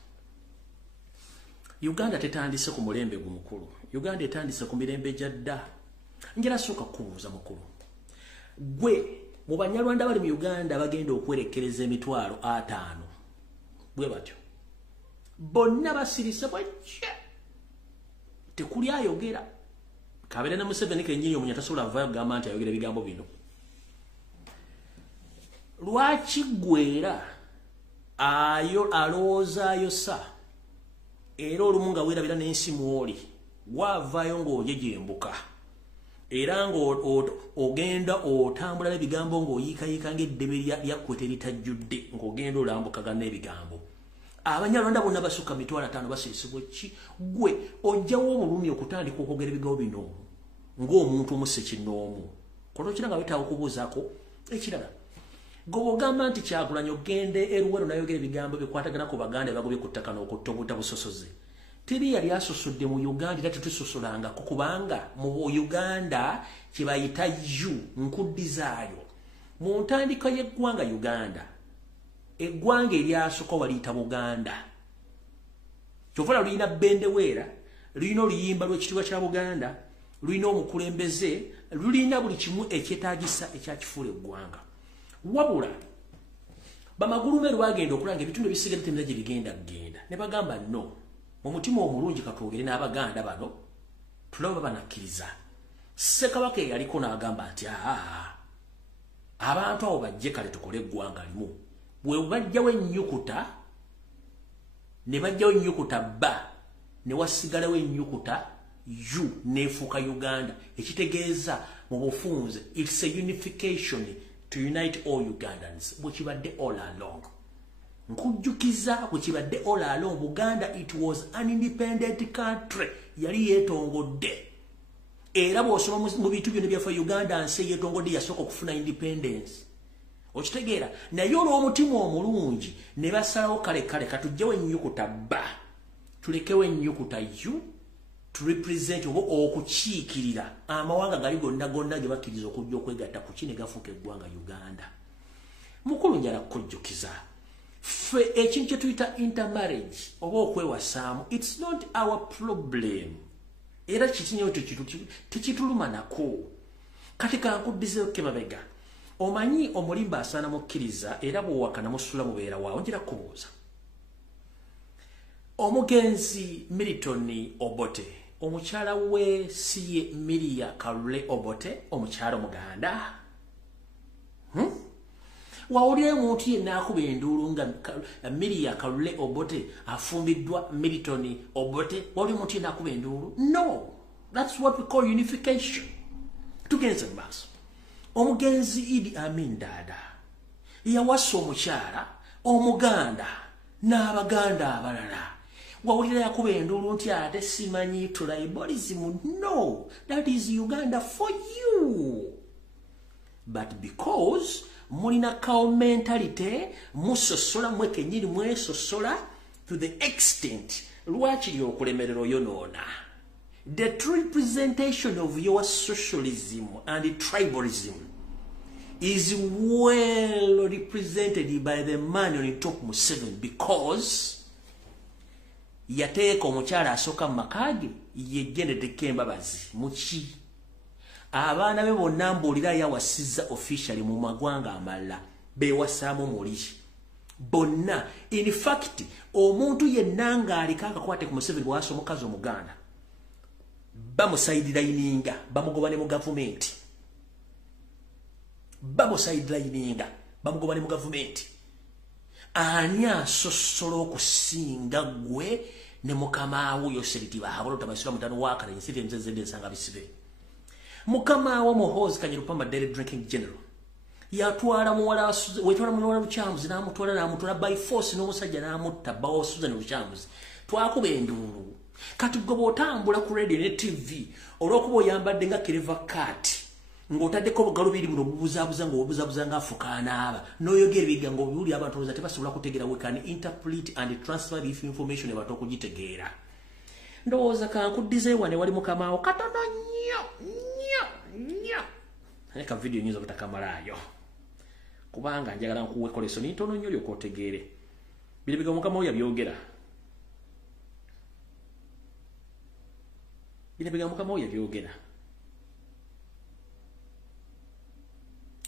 Uganda tetandise ku mulembe gumukulu Uganda etandise ku mirembe jadda njera soka kubuuza mukulu gwe mu Banyarwanda bali mu Uganda bagenda okwerekereza emitwalo 5 bwe batyo bonna basirise bwekye tekuli ayogera kabere na Museveni kenyini omunya tasobola vaayo gamba nti ayogera bigambo bino lwaki gwera ayo alowoozayo sa era olumu nga weerabira n'ensi mwoli wavaayo ng'ogyegyembuka era ng'ogenda otambula n'ebigambo ng'oyiikayiika ng'eddebe lyakwete litajjudde ng'ogenda olambukagana n'ebigambo Abanyarwanda bonna basukka mitwalo 5 basirisibwa ki gwe ojjawo obulumi okutandika okwogera ebigambo bino ng'omuntu omusekinnoomu kono kiranga wetaawo okubuuzaako ekirala gogamba nti Kyagulanyi ogende eruwero nayogera ebigambo bikwatagana ku Baganda bagobye ku ttaka n'okuttobuta busosoze teri yali asusudde mu Uganda era tetususulanga kubanga mu Uganda kibayita nkudizaayo mu ntandika y'eggwanga Uganda eggwanga eryasooka waliyita Buganda kyova lulina bendeweera lulina oluyimba lw'ekitiibwa kya Buganda lulina omukulembeze lulina buli kimu ekyetaagisa ekyakifuula eggwanga wabula bamagulu meru bagenda okulanga ebitundu ebisigadde temira gye bigenda kugenda ne bagamba no mu mutima omulungi katwogere n'Abaganda bano tulaba banakkiriza Ssekabaka yaliko n'agamba nti abantu abo bajje kale tukole eggwanga limu bwe bajjawo ennyukuta ne bajjawo ennyukuta ba ne wasigalawo ennyukuta yu neefuuka Uganda ekitegeeza mu bufunze it's a unification to unite all Ugandans bwekibadde all along nkujjukiza bwekibadde all along Buganda it was an independent country yali yeetongodde era bw'osoma mu bintu byonna byafa Uganda nsi yeetongodde yasooka okufuna independence okitegeera naye olw'omutima omulungi ne basalawo kale katujjewo ennyukuta ba tulekewo ennyukuta yu to represent oba okukiikirira amawanga gali gonna ge bakkiriza okujja okwegatta ku kine gafuuka eggwanga Uganda mukulu njala kujjukiza ffe ekintu kye tuyita intermarriage oba okwewasaamu it's not our problem era kitinyewo tekituluma nako kati kankuddizeyo kemabega omanyi omulimba asaana mukkiriza era bw'owakana musula mubeera waawo njira kubuuza omugenzi Milton Obote omukyala we siye Miria Kalule Obote omukyala Omuganda wawulira omuntu yenna akuba enduulu nga Miria Kalule Obote afumbiddwa Milton Obote wawulira omuntu yenna akuba enduulu no that's what we call unification tugenze mu maaso omugenzi Idi Amin Dada yawassa omukyala omuganda n'abaganda abalala wawulira yakuba enduulu nti ate simanyi tribalism. No, that is Uganda for you. But because mulina cow mentality, musosola mwekenyiri mwesosola to the extent lwaki okulemerero yonoona. The true representation of your socialism and tribalism is well represented by the man on top Museveni, because yateeka omukyala asooka mu makage ye Janet Kembabazi muki abaana be bonna mbuulira yawasiza officially mu magwanga amalala bewasaamu muli bonna. In fact omuntu yenna ng'aliko akakwate ku Museveni waasa omukazi omuganda bamusaidirayininga bamugoba ne mu gavumenti, bamusaidirayininga bamugoba ne mu gavumenti. Ani asosola okusinga gwe ne mukama wo yoseriti bahabolo tabasira mutano wakala insiti mzezende nsanga bisibe. Mukama wo Muhoozi Kanyirupamba Daily Drinking General yatwala muwala wetwala muwala Luchamuzi n'amutwala n'amutwala by force n'omusajja n'amutta bawo Susan Luchamuzi. Twakuba enduulu kati gwe bw'otambula ku radio ne TV olw'okuba oyambadde nga Clever Cat ng'otaddeko obugalubiri buno obubuzaabuza ng'obubuzaabuza ng'afukaanaaba n'oyogera ebigambo biwuli abantu olowooza tebasobola kutegeera. We can interpret and transfer this information abantu okugitegeera. Ndowooza kankuddize wane wali mukamaawo katono nnyo. Ka video nyinza obutakamalayo kubanga njagala nkuwe kolesoni ntono nnyo lyokka otegeere bino bigambo mukama wo yabyogera. Bino bigambo mukama wo yabyogera.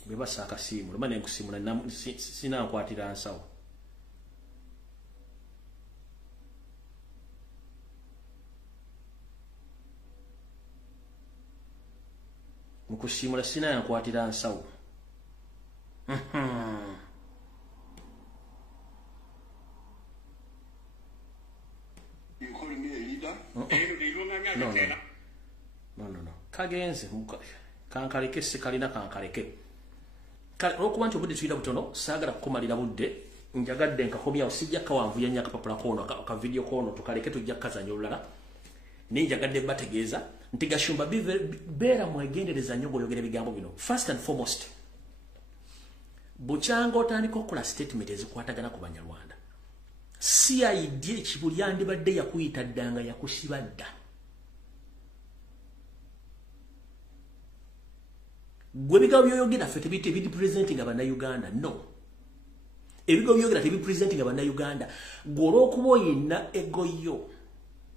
Bwebasa akasiimu luma nenkusiimula sinankwatira nsawo. Mukusiimula sinankwatira nsawo. No. Kagenze kankaleke sikalina kankaleke. Olwokuba nti obudde tuyira butono saagala kukumalira budde njagadde nkakomyawo sijja kawanvuya nnyo akapapula koono ka video koono tukaleke tujja kukazanya olulala naye njagadde bategeeza nti Gashumba beera mwegendereza nnyo ng'oyogera ebigambo bino. First and foremost bukyanga otandika okukola statement ezikwatagana ku Banyarwanda CID ekibuli yandibadde yakuyita ddanga yakusiba dda. Gwe bigambo byoyogera ffe tebiri presenting Abannayuganda. No, ebigambo byogera tebi presenting Abannayuganda. Gwe olw'okuba oyina egoyo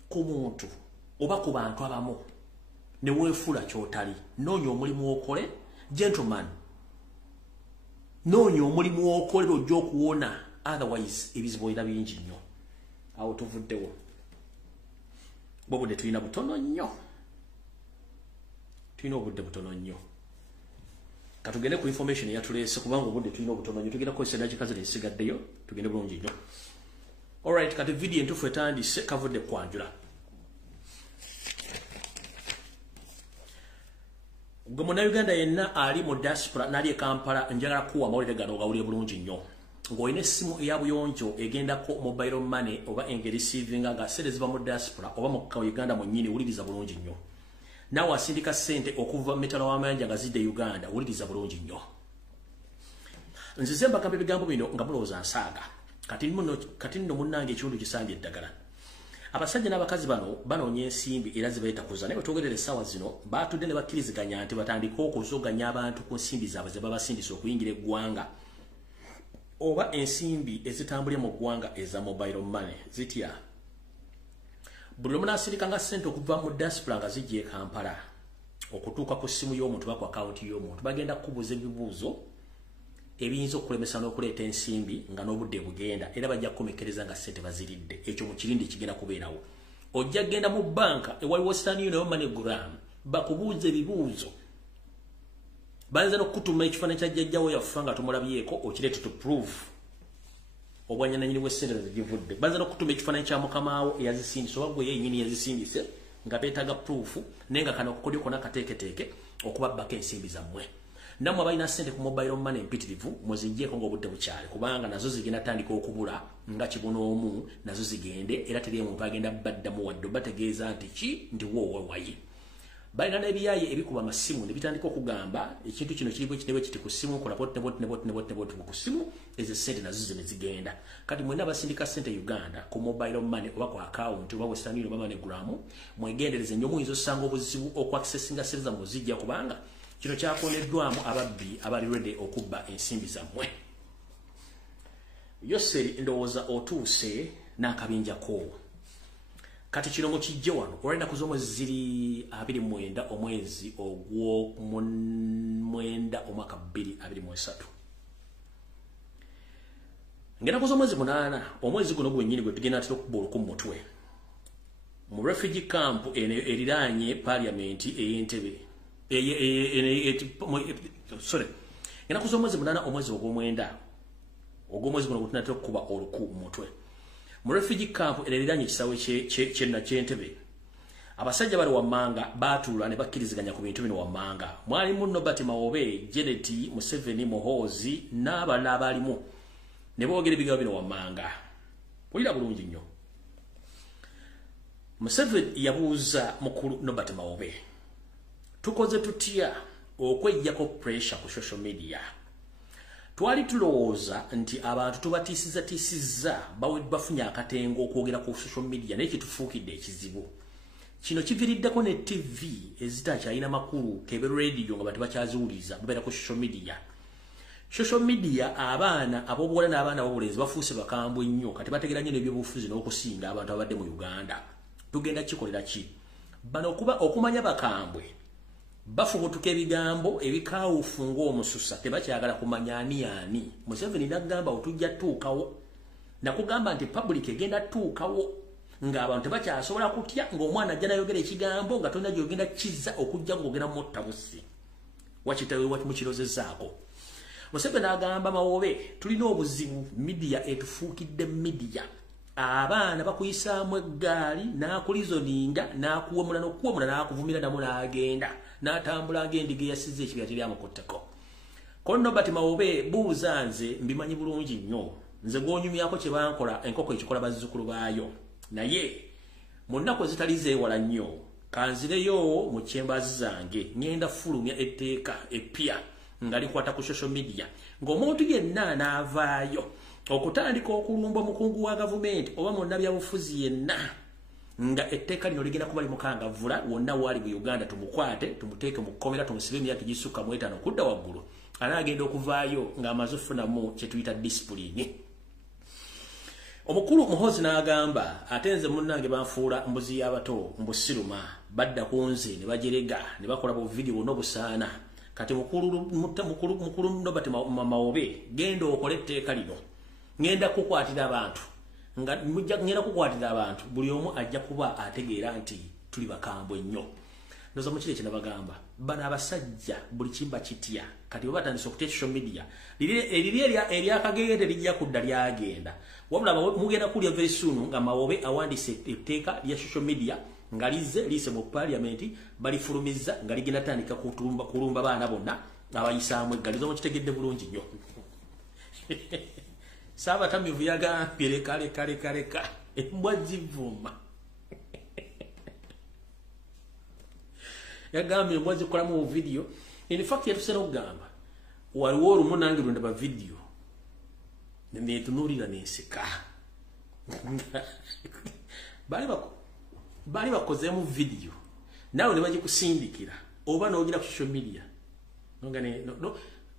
ku muntu oba ku bantu abamu ne weefula kyotali, noonya omulimu okole. Gentleman, noonya omulimu okolera ojja okuwona, otherwise ebizibu oyina bingi nnyo. Awo tuvuddewo bwe budde tulina butono nnyo, tulina obudde butono nnyo. Katugende ku information eyatuleese kubanga obudde tulina obutono nnyo. Tugenda kukozesa dakika zino ezisigaddeyo tugende bulungi nnyo. Alright, kati video entuufu etandise kavudde kwanjula. Gwe Munnayuganda yenna ali mu diaspora n'ali e Kampala njagala kuwa amawulire gano ogawulire bulungi nnyo. Ng'olina essimu eya buyonjo egendako mobile money oba engeri receiving nga sente ziva mu diaspora oba mu Uganda mwennyini, wuliriza bulungi nnyo. Naawe asindika ssente okuva mu mitala w'amayanja nga zidde Uganda, wuliriza bulungi nnyo. Nzize mbagamba ebigambo bino nga mulowooza nsaaga. Kati nno munnange ekiwundu kisambye eddagala. Abasajja n'abakazi bano banoonya ensimbi era zibayita kuza, naye bwetwogerera essaawa zino baatudde ne bakkiriziganya nti batandike okuzoganya abantu ku nsimbi zaabwe ze babasindisa okuyingira eggwanga oba ensimbi ezitambulira mu ggwanga eza mobile money zitya. Buli omu n'asirika nga ssente okuva mu diaspora nga zijja e Kampala okutuuka ku ssimu y'omuntu oba ku akawunti y'omuntu, bagenda kukubuuza ebibuuzo ebiyinza okulemesa n'okuleeta ensimbi nga n'obudde bugenda, era bajja kukomekereza nga ssente baziridde. Ekyo mu kirindi ekigenda kubeerawo. Ojja genda mu banka ewali Western Union MoneyGram bakubuuza ebibuuzo, bayinza n'okutuma ekifaananyi kya jjajjawo yaffe nga tumulabyeko okireete to prove obwanyanyini bw'essente zigivudde. Bayinza n'okutuma ekifaananyi kya mukamaawo eyazisindise oba gwe yennyini yazisindise nga beetaaga proof, naye nga kano okukodyo konna kateeketeeke okubabbako ensimbi zammwe. namwe abalina ssente ku mobile money empitirivu muzijjeeko ng'obudde bukyali kubanga nazo zigenda tandika okubula nga kibonoomu nazo zigende era teri omuntu agenda baddamu wadde bategeeza nti ki ndi woowe wayi balina n'ebiyayi ebikuba amasimu ne bitandika okugamba ekintu kino kiri bwe kitebwe kiti ku ssimu kola boti ku ssimu ezo ssente nazo zino zigenda kati mwena abasindika ssente Uganda ku mobile money oba ku account oba Western Union oba MoneyGram mwegendereze nnyo muyinza osanga obuzibu okwaccessinga ssente zammwe zijja kubanga kino kyakoneddwamu ababbi abali ready okubba ensimbi zammwe Yoseri ndowooza otuuse n'akabinjako kati kino mukijje wano olwenda kuzomwezi ziri 29 omwezi ogw'omwenda omwaka 2023 ngenda kuzomwezi 8 omwezi guno gwennyini gwe tugenda atera okuba oluku mu mutwe mu refugee camp eriranye parliament ey'Entebbe ngenda kuzomwezi 8 omwezi ogw'omwenda ogw'omwezi guno gutunatera okuba oluku mu mutwe mu refugee camp eriranye ekisawe ky'Entebbe abasajja bali wammanga baatuula ne bakkiriziganya ku bintu bino wammanga mwalimu Nobert Mawobe Janet Museveni Muhoozi n'abalala abalimu ne boogera ebigambo bino wammanga wulira bulungi nnyo Museveni yabuuza mukulu Nobert Mawobe tukoze tutya okwejjako pressure ku social media twali tulowooza nti abantu tubatiisiza bafunye akatengo okwogera ku social media naye kitufuukidde ekizibu kino kiviriddeko ne TV ezitakyalina makulu kebe radio nga bantu bakyaziwuliza babeera ku social media abaana ab'obuwala n'abaana b'obulenzi bafuuse bakambwe nnyo kati bategera nnyo n'ebyobufuzi n'okusinga abantu abadde mu Uganda tugenda kikolera ki bano okuba okumanya bakambwe bafubutuka ebigambo ebikaawufu ng'omususa tebakyagala kumanya ani Museveni n'agamba otujja tuukawo nakugamba nti public egenda tuukawo ng'abantu tebakyasobola kutya ng'omwana ajja nayogera ekigambo nga tolina gyogenda kizza okujja ng'ogenda muttabusi wakitawe mukirozezaako Museveni n'agamba Mawobe tulina obuzibu media etufuukidde media abaana bakuyisaamu eggaali n'akulizoninga n'akuwemula n'okuwemula n'akuvumira namu n'agenda n'atambula ng'endiga eyasize ekibira teri amukutteko kono Nobert Mawobe buuza nze mbimanyi bulungi nnyo nze gw'onyumyako kye bankola enkoko ekikola bazzukulu baayo naye mu nnaku ezitali zeewala nnyo kanzireyo mu kyembaazi zange ngenda fulumya etteeka eppya nga likwata ku social media ng'omuntu yenna n'avaayo okutandika okulumba omukungu wa gavumenti oba munnabyabufuzi yenna nga etteeka lino ligenda kuba limukangavvula wonna waali mu Uganda tumukwate tumuteeke mu kkomera tumusibe emyaka egisukka mu 5 okudda waggulu anaagenda okuvaayo ng'amaze okufunamu kye tuyita disipulini omukulu Muhoozi n'agamba ate nze munnange banfuula mbuzi y'abato mbusiruma badda ku nze ne bajerega ne bakola bu video bonna obusaana kati mukulu Nobert Mawobe genda okole etteeka lino ngenda kukwatira abantu ngenda kukwatira abantu buli omu ajja kuba ategeera nti tuli bakambwe nnyo ndoza mukire kye nabagamba bana abasajja buli kimba kitya kati bwe batandise okutya social media liri eryakagenda lijja kudda lyagenda wabula mugenda kulya very soon nga Mawobe awandise etteeka lya social media nga lise mu parliament balifulumiza nga ligenda tandika kulumba baana bonna abayisaamu eggalizo mukitegedde bulungi nnyo Saba tamivu yagambye leka embwa zivuma yagambye embwa zikolamu video in fact yatusera okugamba waliwo olumu nange lwe ndaba video netunuulira nenseka bali bakozeemu video naawe ne bagikusindikira oba n'ogira ku social media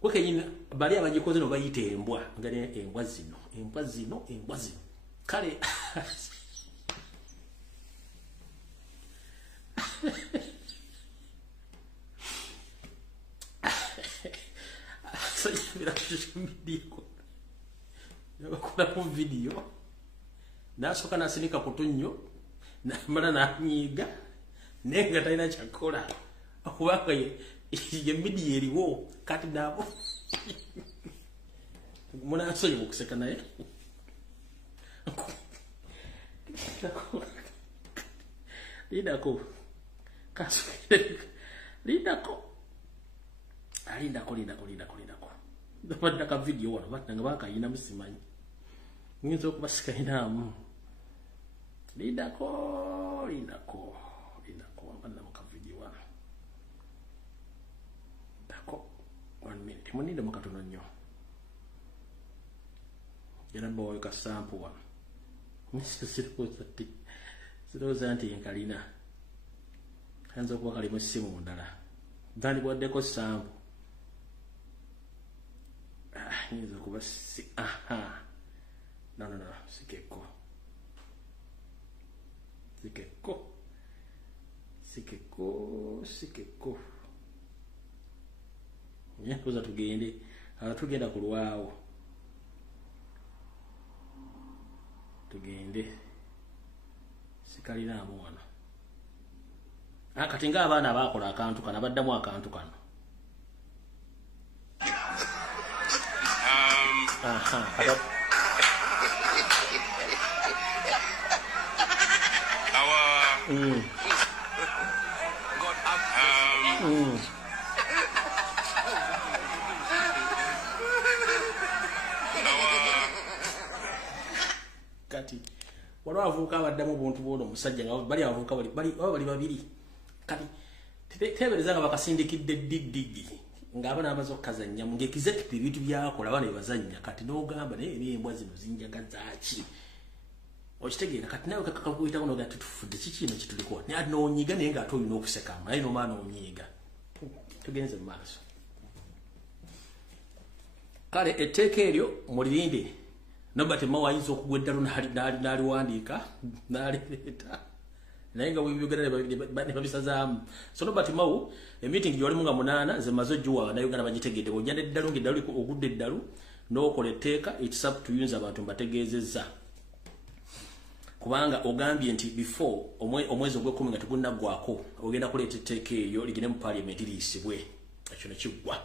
wekenyina bali abagikoze no bayita embwa nga embwa zino kale bakula ku video nasoka nasinika kutunyo namala nanyiga nenga talina kyakola okubanga ye media eriwo kati nabo munasoye okuseka naye lidako alindako badda ka video wano batanga bakayina musimanyi nyinza okubasika inamu lindako bana muka video wano dako 1 minute muninde mukatono nnyo yana boy ka sample wano siroza nti enkalina kanza okuba kalimu simu ndala dani bwaddeko sample nyinza okuba si no sikeko nyakoza tugenda kulwawo tugende sikalinamu wano kati nga abaana abakola akantu kano abaddamu akantu kano kati waliwo avuuka abaddamu buntu bwono omusajja nga bali avuuka bali babiri kati tebereza nga bakasindikidde didigi ng'abaana amaze okukazannya mu ng'executive ebintu byakola abaana bebazannya kati n'ogamba naye ebyembwa zino zinjaga zaaki okitegeera kati nawe kakakuyitako noga tutufudde kikino kituliko naye noonyiga naye ng'ate olina okusekamu naye nomaana onyiiga tugenze mu maaso kale etteeka eryo mulirinde nobati mawayinza okugwa eddalu n'aliwandiika n'alireeta naye nga bwebyogera ne babisazaamu so nobati mawu emiting gyolimu nga 8 zemaze ogiwa nayuganda bagitegedde bwojja neddalu ng'eddalu ogudde eddalu n'okola etteeka it's up to yunza abantu mbategeezezza kubanga ogambye nti before omwezi ogw'ekumi nga tegunnaggwako ogenda kuleeta etteeka eryo ligende mu parliament liisibwe ekyo ne kiggwa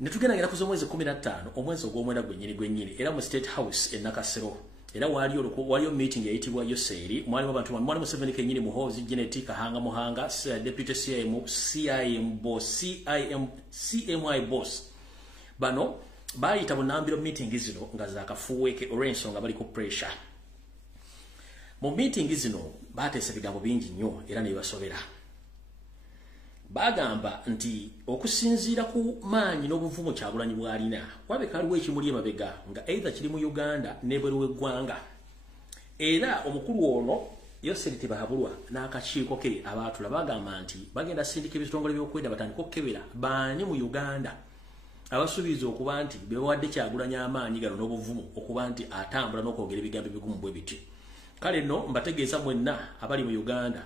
ne tugenda kuza omwezi 15 omwezi ogw'omwenda gwennyini era mu state house e Nakasero era waliyo meeting yayitibwa Yoseri mwalimu abantu mwalimu 7 kenyini muhozi Genetic Kahanga Muhanga deputy CIM CMI boss bano bayita bunambiro meeting zino nga zakafuweke orange nga bali ku pressure mu meeting zino bateese bigambo bingi nnyo era ne basobera bagamba nti okusinziira ku maanyi n'obuvumu Kyagulanyi bwalina wabeka aliwo ekimuli emabega nga either kiri mu Uganda n'ebweru w'eggwanga era omukulu ono Yoseri Tibahabulwa n'akakiiko ke abaatula bagamba nti bagenda sindika ebitongole by'okwenda batandika okukebera baani mu Uganda abasuubiza okuba nti bebawadde Kyagulanyi amaanyi gano n'obuvumu okuba nti atambula n'okwogera ebigambo ebigumu bwe biti kale nno mbategeeza mwenna abali mu Uganda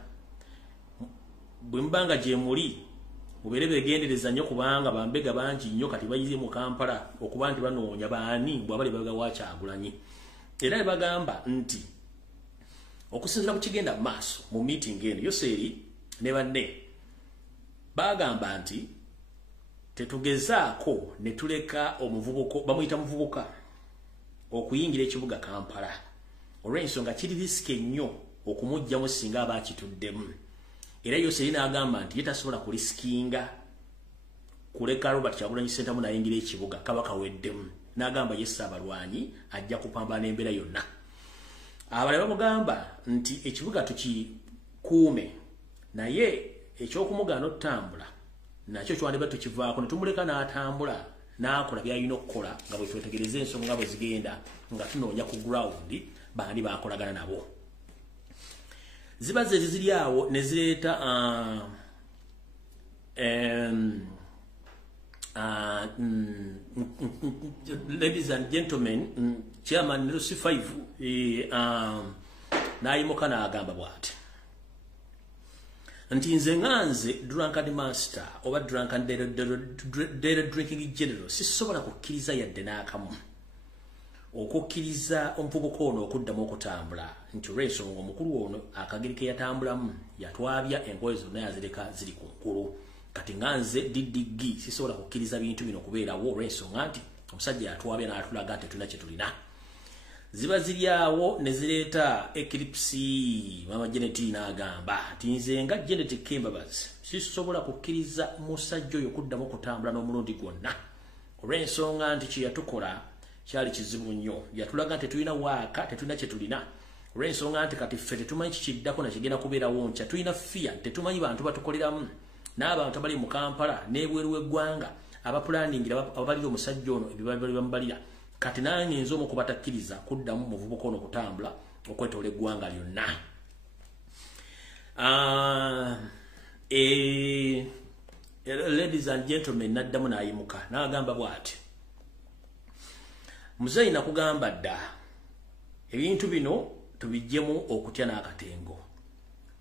bwe mbanga gye muli mubeere beegendereza nnyo kubanga bambega bangi nnyo kati bayize mu Kampala okuba nti banoonya baani bw'abali babega wa Kyagulanyi era bagamba nti okusinziira ku kigenda maaso mu meeting eno Yoseri ne banne bagamba nti tetugezaako ne tuleka omuvubuko bamuyita muvubuka okuyingira ekibuga Kampala olw'ensonga kiri risiki ennyo okumugyamu singa aba akituddemu era Yoseri n'agamba nti yetasobola kulisikinga kuleka Robert Kyagulanyi Ssentamu n'ayingira ekibuga kabaka weddemu n'agamba yesi abalwanyi ajja kupambana embeera yonna abalala bamugamba nti ekibuga tukikuume naye eky'okumugaana otutambula nakyo kywandiba tukivaako ne tumuleka n'atambula n'akola by'alina okukola nga bwe twetegereza ensonga bwe zigenda nga tunoonya ku ground baani baakolagana nabo ziba ze ziri awo ne zireeta ladies and gentlemen chairman Lucy 5 n'ayimuka n'agamba bw'ati nti nze nganze drunkard master oba drunkard daily drinking general sisobola kukkiriza yadde n'akamu okukkiriza omuvubuka ono okuddamu okutambula nti olw'ensonga omukulu ono akagiri ke yatambulamu yatwabya engoye zonna yazireka ziri ku nkulu kati nga nze didigi sisobola kukkiriza bintu bino kubeerawo olw'ensonga nti omusajja yatwabya n'atulaga nti tulina kye tulina ziba ziryawo ne zireeta eclipse. Mama Janet n'agamba tinze nga Janet Kembabazi sisobola kukkiriza musajja oyo kuddamu kutambula n'omulundi gwonna olw'ensonga nti kye yatukola kyali kizibu nnyo. Yatulaga nti tetulina waaka, tetulina kye tulina olw'ensonga nti kati ffe tetumanyi kikiddako na kigenda kubeerawo nkya. Tulina fiya, tetumanyi bantu batukoleramu n'abantu abali mu Kampala n'ebweru w'eggwanga abapulaningira ababalira omusajja ono ebibali bamubalira. Kati nange nzo mu kubatakkiriza kuddamu muvubuka ono kutambula okwetoola eggwanga lyonna. Ladies and gentlemen, naddamu n'ayimuka n'agamba bw'ati, muzeyi nakugamba dda ebintu bino tubijjemu okutya n'akatengo.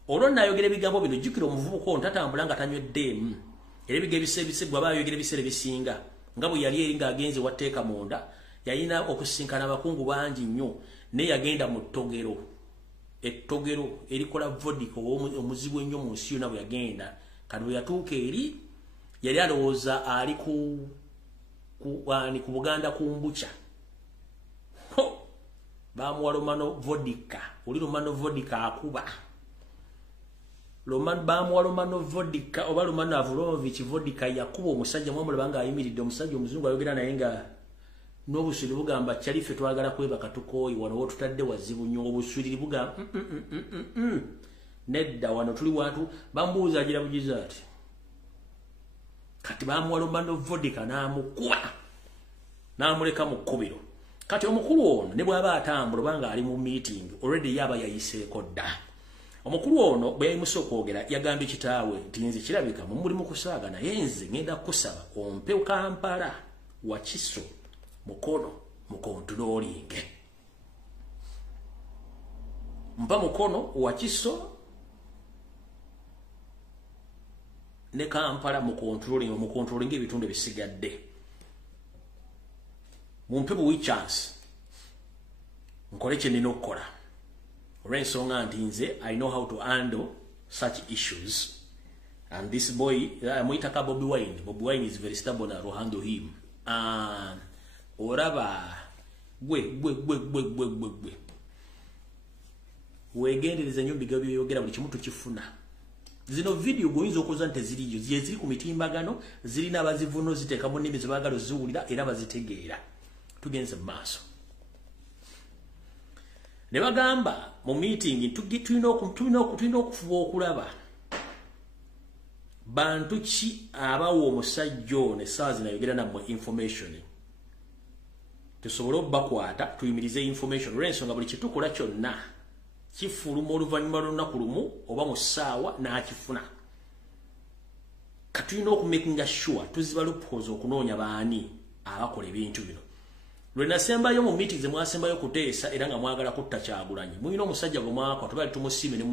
Olwo nayogera ebigambo bino jjukira omuvubuka ono tatambula nga tanyweddeemu era ebiga ebisebise bw'aba ayogera ebiseera ebisinga nga bwe yali eri ng'agenze watteeka munda yalina okusinkana abakungu bangi nnyo naye yagenda mu ttogero. Ettogero erikola vodika omuzibu ennyo mu nsi yonna bwe yagenda. Kati bwe yatuuka eri yali alowooza ali ku Buganda ku Mbucha. Bamuwa Romano vodika. Oli Romano vodika akuba. Bamuwa Romano vodika oba Romano Avromovich vodika yakuba omusajja mwamulaba nga ayimiridde. Omusajja omuzungu ayogera naye nga n'obuswiri bugamba kyalife twagala kwebaka tukooyi wano wotutadde wazibu nnyo. Obuswiri bugamba nedda wano tuli wantu bambuuza agira bugiza ati. Kati bamuwa Romano vodika n'amukuba n'amuleka mu kkubiro. Kati omukulu ono ne bw'aba atambula obanga ali mu meeting already yaba yayiseeko dda. Omukulu ono bwe yayimusa okwogera yagambye kitaawe nti nze kirabika mu mulimu kusaaga naye nze ngenda kukusaba ompe Kampala Wakiso Mukono mu controlling. Mpa Mukono Wakiso ne Kampala mu controlling ebitundu ebisigadde. Mumpe buwi chance nkole kye nina okukola olw'ensonga nti nze I know how to handle such issues and this boy amuyita ka Bobi Wine. Bobi Wine is very stubborn. I will handle him. Oraba gwe wegendereza nnyo biga by'oyogera buli kimu tukifuna. Zino video goyinza okuza nti ziriyo ziri ku mitimbagano zirina abazivuno ziteeka mu nnimi ze baagala oziwulira era bazitegeera. Tugenze maaso. Ne bagamba mu meeting tulina okufuba okulaba bantu ki abawa omusajja ono essaawa zinayogera nammwe information. Tusobole obbakwata tuyimirize information olw'ensonga buli kye tukola kyonna kifuluma oluvannyuma lw'olunaku lumu oba mu ssaawa n'akifuna. Katulina okumakinga sure tuziba loopholes okunoonya baani abakola ebintu bino. Lwe nasembayo mu meeting ze mwasembayo kuteesa era nga mwagala kutta Kyagulanyi. Muyina omusajja gwe mwakwa tubali tumusiime ne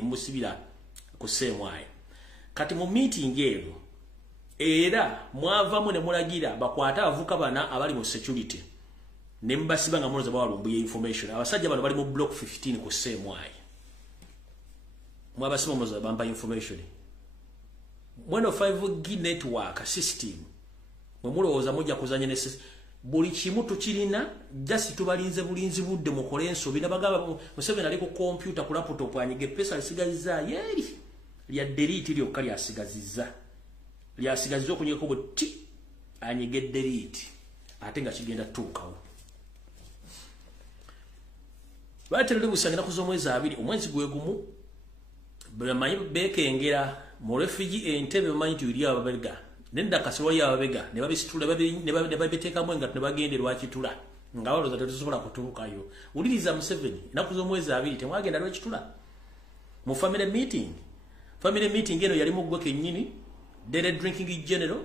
musibira ku Ssemwayi. Kati mu meeting eyo era mwavamu ne mulagira bakwata abavuka bana abali mu security ne mbasiba nga muloza bawa Lumbuye information. Abasajja bano bali mu block 15 ku Ssemwayi. Mwabasiba muloza bamba information. Mweno 5G network system mwe mulowooza mujja kuzanya ne buli kimu tukirina just tubalinze bulinzi budde mukole ensobi. Nabagamba Museveni ali ku computer ku laptop anyige pesa alisigazizza yeri lya delete lyokka lyasigazizza okunyeko buti anyige delete ate nga kigenda tuukawo. Baterere busangana kuzo omwezi 2 omwezi gwe gumu bamanyi bekengera mu refugee Entebbe bamanyi tuyiri ababega nenda kasiwa ya babega ne babisitula ne babiteekamu nga tebagende lwakitula nga waloza tetusobola kutuukayo. Uliriza Museveni nakuzo omwezi 2 temwagenda lwakitula mu family meeting eno yali muggwe kennyini Dere Drinking General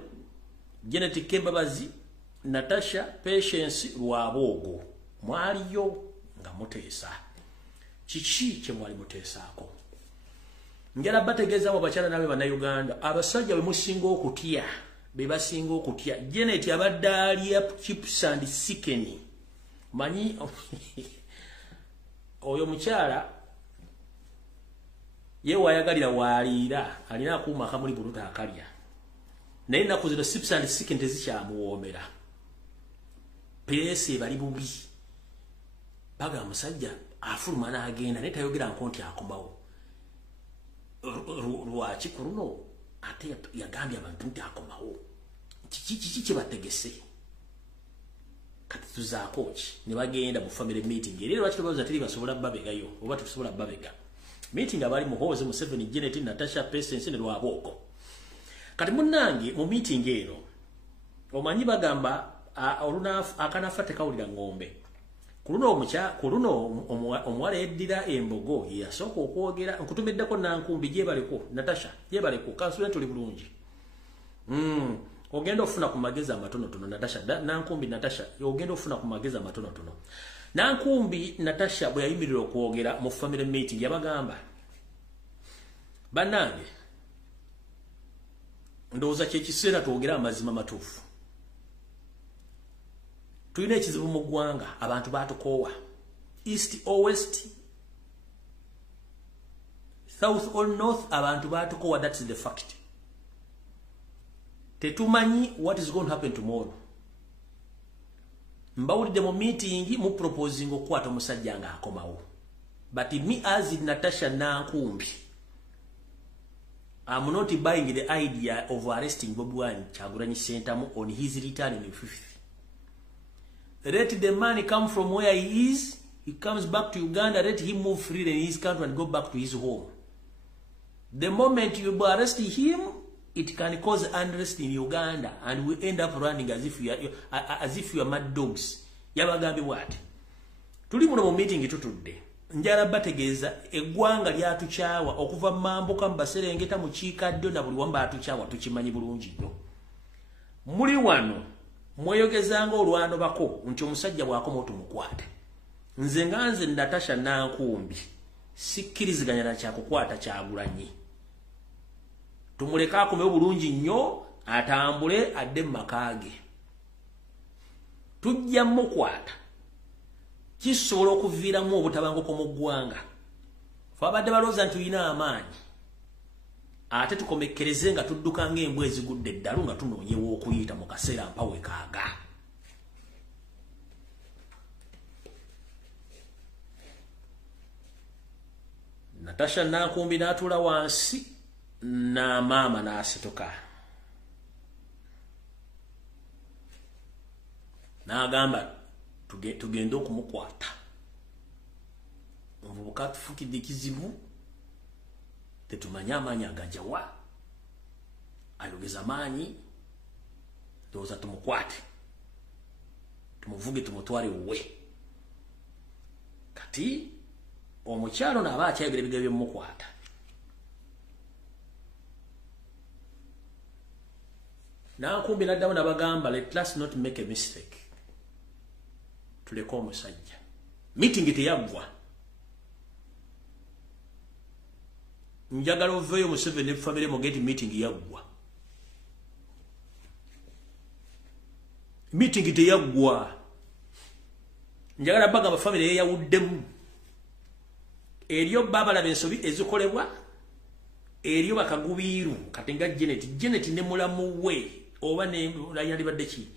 Janet Kembabazi Natasha Patience Lwaboogo mwaliyo nga muteesa. Kiki kye mwali muteesaako? Njala bategeeza mu bakyala nabe bana Uganda abasajja be musinga okutya be basinga okutya. Janet abadde alya chips and chicken. Manyi oyo mukyala ye wayagalira waliira alina akuuma akamuli buluta akalya naye ennaku zino chips and chicken tezikyamuwoomera. Peesi bali bubi baga musajja afuluma n'agenda naye tayogera nkonti akomawo lwaki ku luno ate yagambye abantu nti akomawo kiki kyebategese kati tuzaako ki ne bagenda mu family meeting era lwaki tobaza teri basobola babegayo oba tusobola babega meeting abali muhoze mu 7 Janet Natasha Patience ne lwabooko kati munnange mu meeting eno omanyi bagamba oluna akanafa tekawulira ngombe kuluno omuwala eddira embogo yasooka okwogera nkutumiddeko nankumbi gyebaleko Natasha gyebaleko kansula tuli bulungi ogenda ofuna ku magezi amatonotono Natasha nankumbi Natasha ogenda ofuna ku magezi amatonotono nankumbi Natasha bwe yayimirira okwogera mu family meeting yabagamba bannange ndowooza kyekiseera twogera amazima matuufu tulina ekizibu mu ggwanga abantu batukoowa east or west south or north abantu batukoowa that's the fact tetumanyi what is going to happen tomorrow mbawulidde mu meeting mu proposing okukwata omusajja nga akomawo but me as Natasha Nankumbi I'm not buying the idea of arresting Bobi Wine Kyagulanyi Ssentamu on his return in the 5th. Let the man come from where he is. He comes back to Uganda. Let him move freely in his country and go back to his home. The moment you arrest him, it can cause unrest in Uganda, and we end up running as if you are mad dogs. Yabagambi what? Tuli muno mu meeting tutudde. Njala bategeeza eggwanga lyatuchawa okuva mambuka mbaserengeta mu kiikaddyo na buli wamba atuchawa tukimanyi bulungi nnyo. Muli wano mweyogezanga olwano bako nti omusajja bw'akoma otumukwate. Nze nganze Natasha Nankumbi sikkiriziganya na kyakukwata Kyagulanyi. Tumuleka akomewo bulungi nnyo atambule adde mu makaage. Tujja mukwata kisobola okuviiramu obutabanguko mu ggwanga. Fe abadde balooza nti tulina amaanyi ate tukomekkereze nga tudduka ng'embwa ezigudde eddalu nga tunoonyewo okuyita mu kaseera mpawe kaaga. Natasha Nankumbi n'atuula wansi n'amaama n'asituka n'agamba tugende okumukwata. Omuvubuka tufukidde ekizibu tetumanyi amaanyi agajawa ayogeza maanyi ndowooza tumukwate tumuvuge tumutwale wuwe. Kati omukyalo n'aba akyayogera ebigere by'omukwata. Nankumbi n'addamu n'abagamba let us not make a mistake. Tuleke omusajja. Meeting teyaggwa. Njagala oveeyo mu 7 family mogeti meeting yaggwa. Meeting teyaggwa. Njagala bagamba family eyawuddemu. Eriyo babalaba ensobi ezikolebwa. Eriyo bakagubiiru katenga Janet ne mulamu we oba ne yalibadde ki.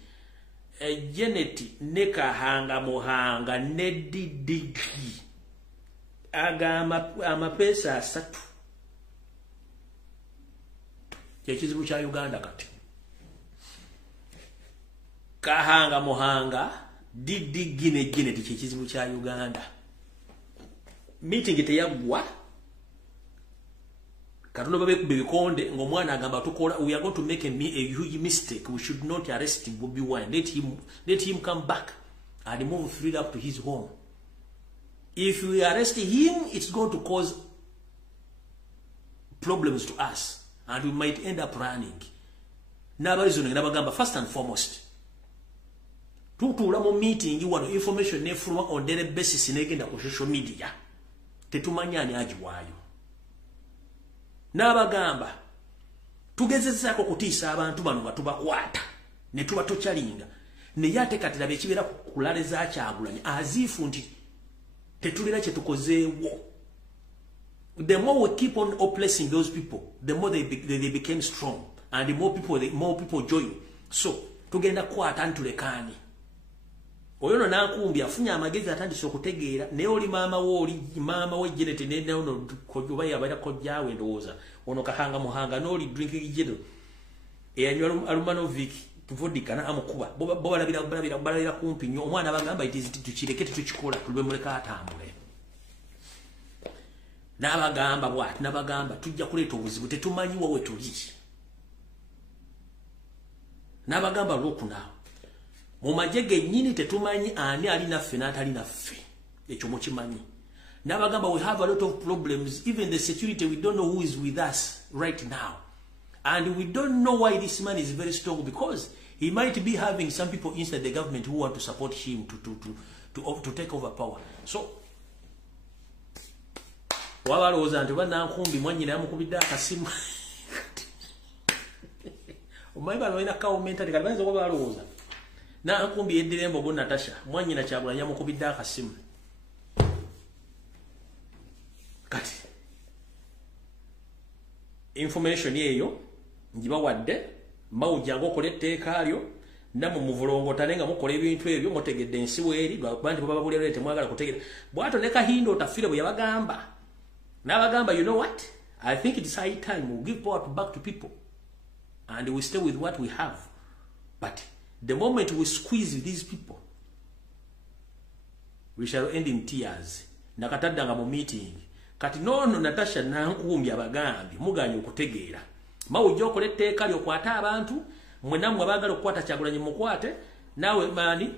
Janet ne Kahanga Muhanga ne Didigi agama amapesa asatu. Ekizibu kya Uganda kati. Kahanga Muhanga Didigi ne Janet ekizibu kya Uganda. Meeting teyaggwa. Katuno babe kubikonde ngomwana agamba tukola we are going to make a huge mistake. We should not arrest Bobi Wine. Let him come back and move freely up to his home. If we arrest him, it's going to cause problems to us and we might end up running. Nabarizono nabagamba first and foremost. Tutula mu meeting wano information nefuluma on daily basis negenda ku social media. Tetumanyani ajiwayo. Nabagamba tugezezaako kutiisa abantu bano nga tubakwata ne tuba tokyalinga ne yate kati labe kibeera kulaleza Kyagulanyi azifu nti tetulina kye tukozeewo. The more we keep on oppressing those people, the more they became strong and the more people join. So tugenda kwata ntulekani Oyono Nankumbi afunya amagezi atandise okutegeera naye oli maama we Janet ne ono kojuba yabala kojjawe ndowooza ono kahanga muhanga n'oli drinking jeno eyanywa Alumanovic vodka na amukuba bo balabira kumpi nnyo omwana bagamba iti tukireke tukikola tulwe muleka atambule n'abagamba tujja kuleeta obuzibu tetumanyi wowe tuli n'abagamba lwokunaawo mu majege nyini tetumanyi ani ali naffe n'atali naffe ekyo mukimanyi n'abagamba we have a lot of problems even the security we don't know who is with us right now and we don't know why this man is very strong because he might be having some people inside the government who want to support him to take over power. So, wabalowooza nti Nankumbi mwanyina yamukubidde akasimu. Omanyi bano balina kawumentali kati bayinza okuba balowooza. Nankumbi yeddira embogo Natasha mwanyina Kyagulanyi yamukubidde akasimu. Kati information eyo ngibawadde mawujjango okola etteeka lyo namwe muvulongotane nga mukola ebintu ebyo mutegedde ensi weeri lwakubanti baba bulere temwagala kutegera bwato ne Kahindo tafire bwe yabagamba n'abagamba you know what I think it's high time we give power back to people and we stay with what we have but the moment we squeeze these people we shall end in tears nakataddanga mu meeting kati nono Natasha Nankumbi abagambi muganye okutegeera mawujja okola etteeka lyokwata abantu mwenamwe abagala okukwata Kyagulanyi mukwate nawe mani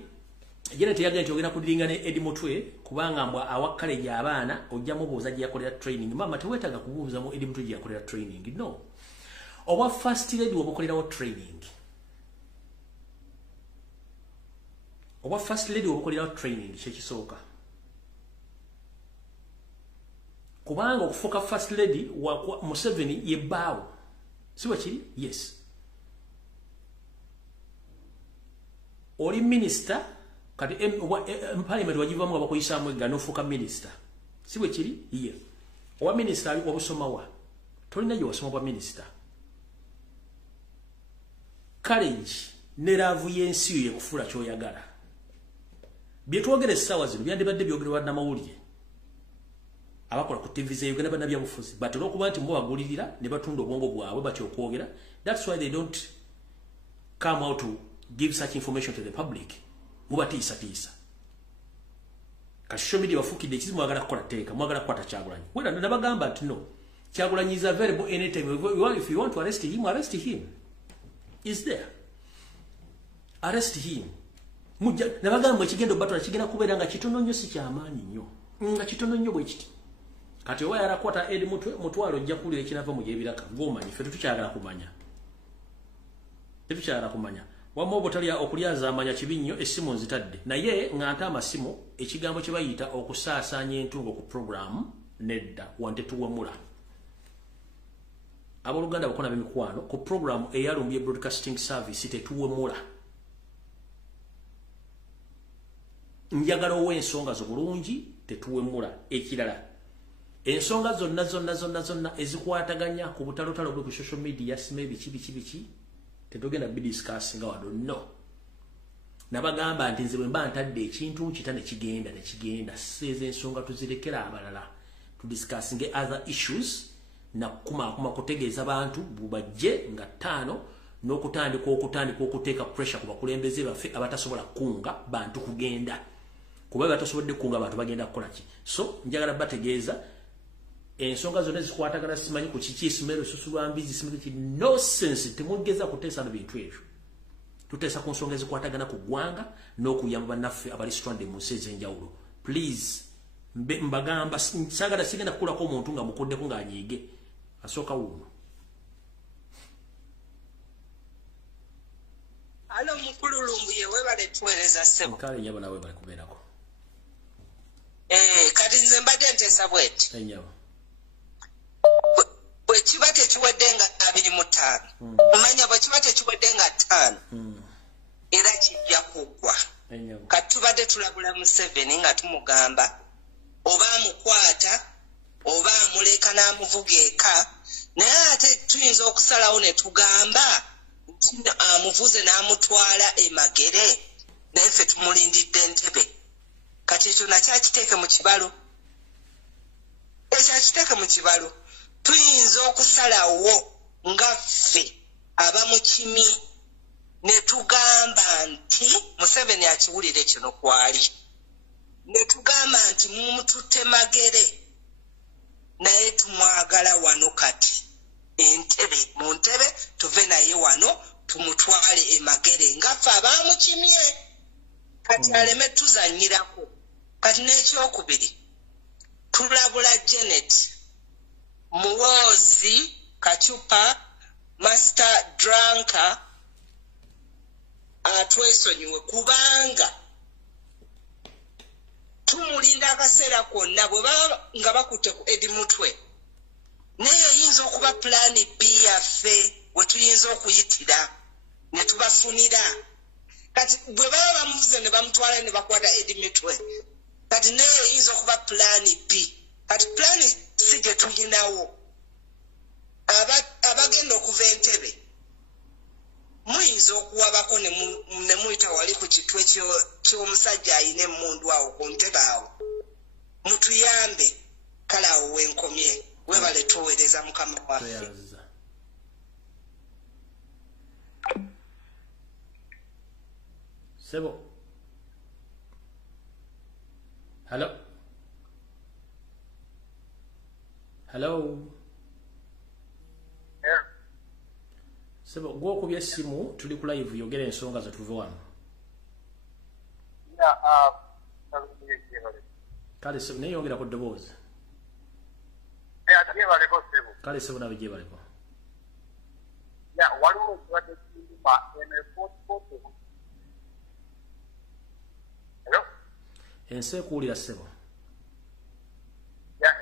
Janet yagenda nti ogenda kudiringa ne Edi Mutwe kubanga mbwa awakale gya abaana ojja mubuuza gye yakolera training mama tewetaga kubuuza mu Edi Mutwe gye yakolera training no oba first lady obukolerawo training oba first lady obukolerawo training kyekisooka kubanga okufuuka first lady wa Museveni yebbaawo siwa kiri yes oli minister kati parliament wajivamu abakoyisamu eggana ofuuka minister siwe kiri ye owa minister wabusomawa tolina gye wasoma bwa minister college ne laavu y'ensi yo yekufuula ky'oyagala bye twogera essaawa zino byandibadde byogerwa namawulire abakola ku TV ze Uganda bana byabufuzi but olwokuba nti mbo bagulirira ne batunda obwongo bwabwe bakyokwogera that's why they don't come out to give such information to the public mubatiisa kasho media bafukidde ekizimu mwagala kukola teeka mwagala kukwata Kyagulanyi wena nabagamba nti no Kyagulanyi is available anytime if you want to arrest him is there arrest him mujja nabagamba ekigendo batula kigenda kubeera nga kitono nnyo si kyamaanyi nnyo nga kitono nnyo bwe kiti kati owa yarakwata Edi Mutwalo ojja kuwulira ekinava mu gyebiraka ng'omanyi ffe tetukyagala kumanya wamma obutalya okulyaza amanya kibi nnyo essimu nzitadde naye ng'ante amasimu ekigambo kye bayita okusaasaanya entungo ku programu nedda wante tuwemula abooluganda bakona b'emikwano ku programu eya Lumbuye Broadcasting Service tetuwemula njagala ow'ensonga zo bulungi tetuwemula ekirala ensonga zonna ezikwataganya ku butalotalo bwe ku social media maybe biki tetugenda bidiscuss nga wado no nabagamba nti nze bwe mba ntadde ekintu nkita nekigenda seeze ensonga tuzirekera abalala to discuss other issues na kuma kutegeeza abantu bubajje nga ttaano n'okutandika okuteeka pressure ku bakulembeze baffe abatasobola kunga bantu kugenda kuba batasobodde kunga abantu bagenda kukola ki so njagala bategeeza ensonga zonna zikwatagana simanyi ku kiki isomero susulwambizi simanyi ki no sense temugeza kuteesa bintu ebyo tuteesa ku nsonga ezikwatagana ku ggwanga n'okuyamba bannaffe abali stranded mu nsi ez'enjawulo please mbagamba sagala sigenda kukulako omuntu nga mukuddeko ng'anyiige asooka wuuno alo mukulu Lumbuye webale tuweereza ssebo kale nyabo nawe bali kubeerako kati nze mbadde nteesa bweti enyabo bwe kiba tekiwedde nga 25 omanya bwe kiba tekiwedde nga 5 era kijja kuggwa kati tubadde tulabula Museveni nga tumugamba oba amukwata oba amuleka n'amuvuga eka naye ate tuyinza okusalawo ne tugamba nti amuvuze n'amutwala emagere naye ffe tumulindidde Entebbe kati ekyo nakyo akiteeke mu kibalo ekyo akiteeke mu kibalo tuyinza okusalawo nga ffe abamukimye ne tugamba nti Museveni akiwulire kino kwali ne tugamba nti mumututte magere naye tumwagala wano kati Entebbe mu Ntebbe tuve naye wano tumutwale emagere nga ffe abamukimye kati aleme tuzanyirako kati n'ekyokubiri tulabula Janet Muwoozi Kacupa Master Dranka atwesonyiwe kubanga tumulinda akaseera konna bwe baba nga bakutte ku Edimutwe naye yinza okuba plan B yaffe we tuyinza okuyitira ne tubafunira kati bwe baba bamuvuze ne bamutwala ne bakwata Edimutwe kati naye yinza okuba plan B kati plan si gye tulinawo abagenda okuva Entebbe muyinza okuwabako ne muyita wali ku kitwe ky'omusajja ayina emmundu awo ku Ntebbe awo mutuyambe kale awo wenkomye webale tuweereza Mukama waffe. Sebo. Hello. Hello. Yeah. Sebo, gwo kubye simu tuli ku live yogera ensonga za tuve wano. Yeah, Kale sebo ne yogera ku ddoboozi. Kale sebo nawe gye baliko. Yeah, waliwo ekibadde kirima ene Hello? Ensi ekuwulira sebo. Yeah,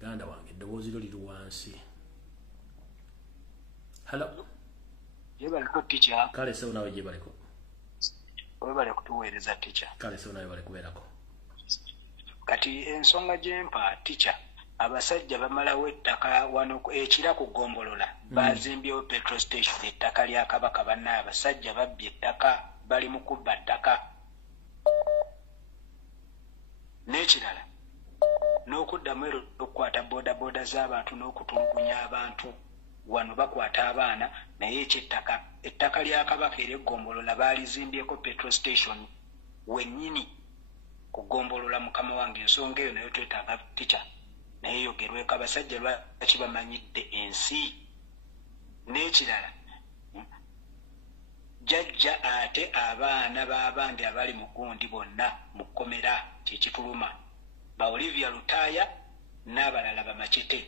Ganda wange eddoboozi lyo liri wansi. Hello. Gye baliko teacher. Kale sebo nawe gye baliko. Webale kutuweereza teacher. Kale sebo nawe bale kubeerako. Kati ensonga gyempa teacher abasajja bamalawo ettaka wano ekira ku Gombolola bazimbyewo petrol station ettaka lya Kabaka banna abasajja babbye ettaka bali mu kubba ttaka n'ekirala n'okuddamu ero okukwata bodaboda z'abantu n'okutulugunya abantu wano bakwata abaana naye ekyettaka ettaka lya Kabaka ery'Egombolola baalizimbyeko petrol station wennyini ku Gombolola mukama wange ensonga eyo nayo twetaaga teacher naye yogerweko abasajja lwaki bamanyidde ensi n'ekirala jajja ate abaana b'abandi abali mu gundi bonna mu kkomera kyekituluma ba Olivia Lutaaya n'abalala bamacete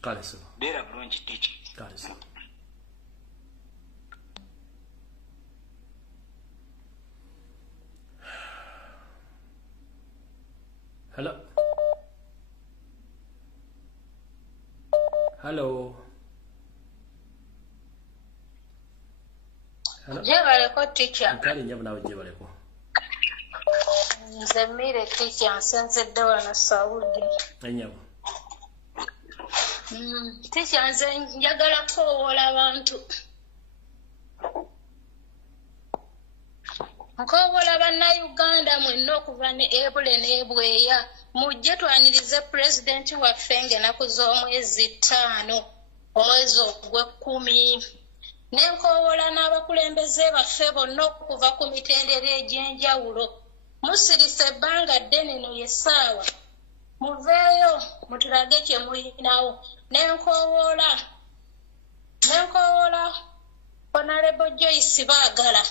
kale sebo beera bulungi teacher kale sebo. Hello. Hello. Hello. Jebaleko teacher. Nkali nyabu nawe jebaleko. Nze mmire teacher nsenzedde wano Saudi. Enyabu. Teacher nze njagala kwowola abantu. Nkoowola bannayuganda mwenna okuva ne Ebule n'Ebweya mujje twanirize pulezidenti waffe ng'ennaku z'omwezi 5 omwezi ogw'Ekkumi. Ne nkoowola n'abakulembeze baffe bonna okuva ku mitendera egy'enjawulo musirise ebbanga ddene no yessaawa muveeyo mutulage kye mulinawo. Ne nkoowola Honorable Joyce Baagala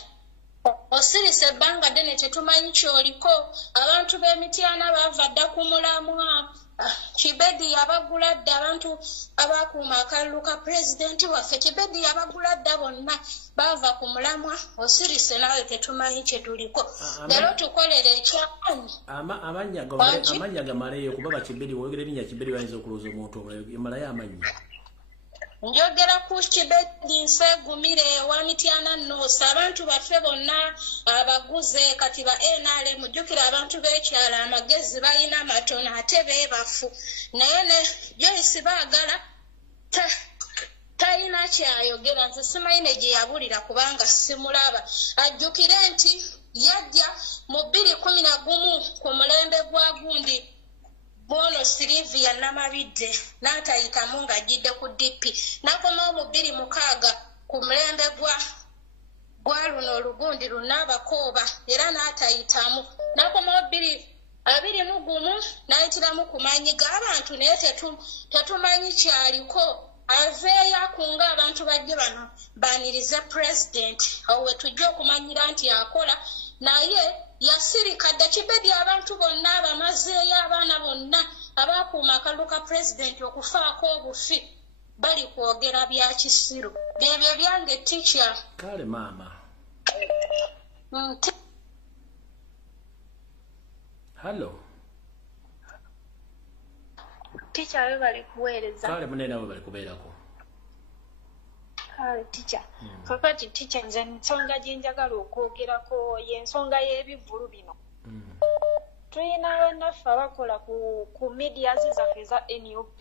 osirise ebbanga ddene tetumanyi kyoliko abantu b'Emityana baava dda ku mulamwa Kibedi yabagula dda abantu abakuuma akalulu ka pulezidenti waffe Kibedi yabagula dda bonna baava ku mulamwa osirise nawe tetumanyi kye tuliko leero tukolere ekyamanyi amanya gamaleyo kuba Kibedi woyogera erinnya Kibedi bayinza okulooza omuntu omulayo emalayo amanyi njogera ku Kibedi Nsegumire wa Mityana Noosa abantu baffe bonna abaguze kati ba NRM mujjukira abantu b'ekyala amagezi balina matono ate beebafu naye ne Joyce baagala talina kyayogera nze simayine gye yabulira kubanga simulaba ajjukire nti yajja mu 2011 ku mulembe gwa gundi Bono Silivia Namabidde n'atayitamu ng'ajjidde ku DP n'akomawo mu 2006 ku mulembe gwa luno olugundi lunaabakooba era n'atayitamu n'akomawo 2021 n'ayitiramu kumanyiga abantu naye tetumanyi kyaliko aveeyo akunga abantu bajje bano baanirize president awo we tujja okumanyira nti akola naye yasirika dda Kibedi abantu bonna abamazeeyo abaana bonna abakuuma akalulu ka president okufaako obufi bali kwogera bya kisiru byebyo byange teacher kale maama hallo teacher we bali kuweereza kale munene we bali kubeerako kale teacher kakati teacher nze ensonga gye njagala okwogerako y'ensonga y'ebivvulu bino tulina bannaffe abakola ku medias zaffe za NUP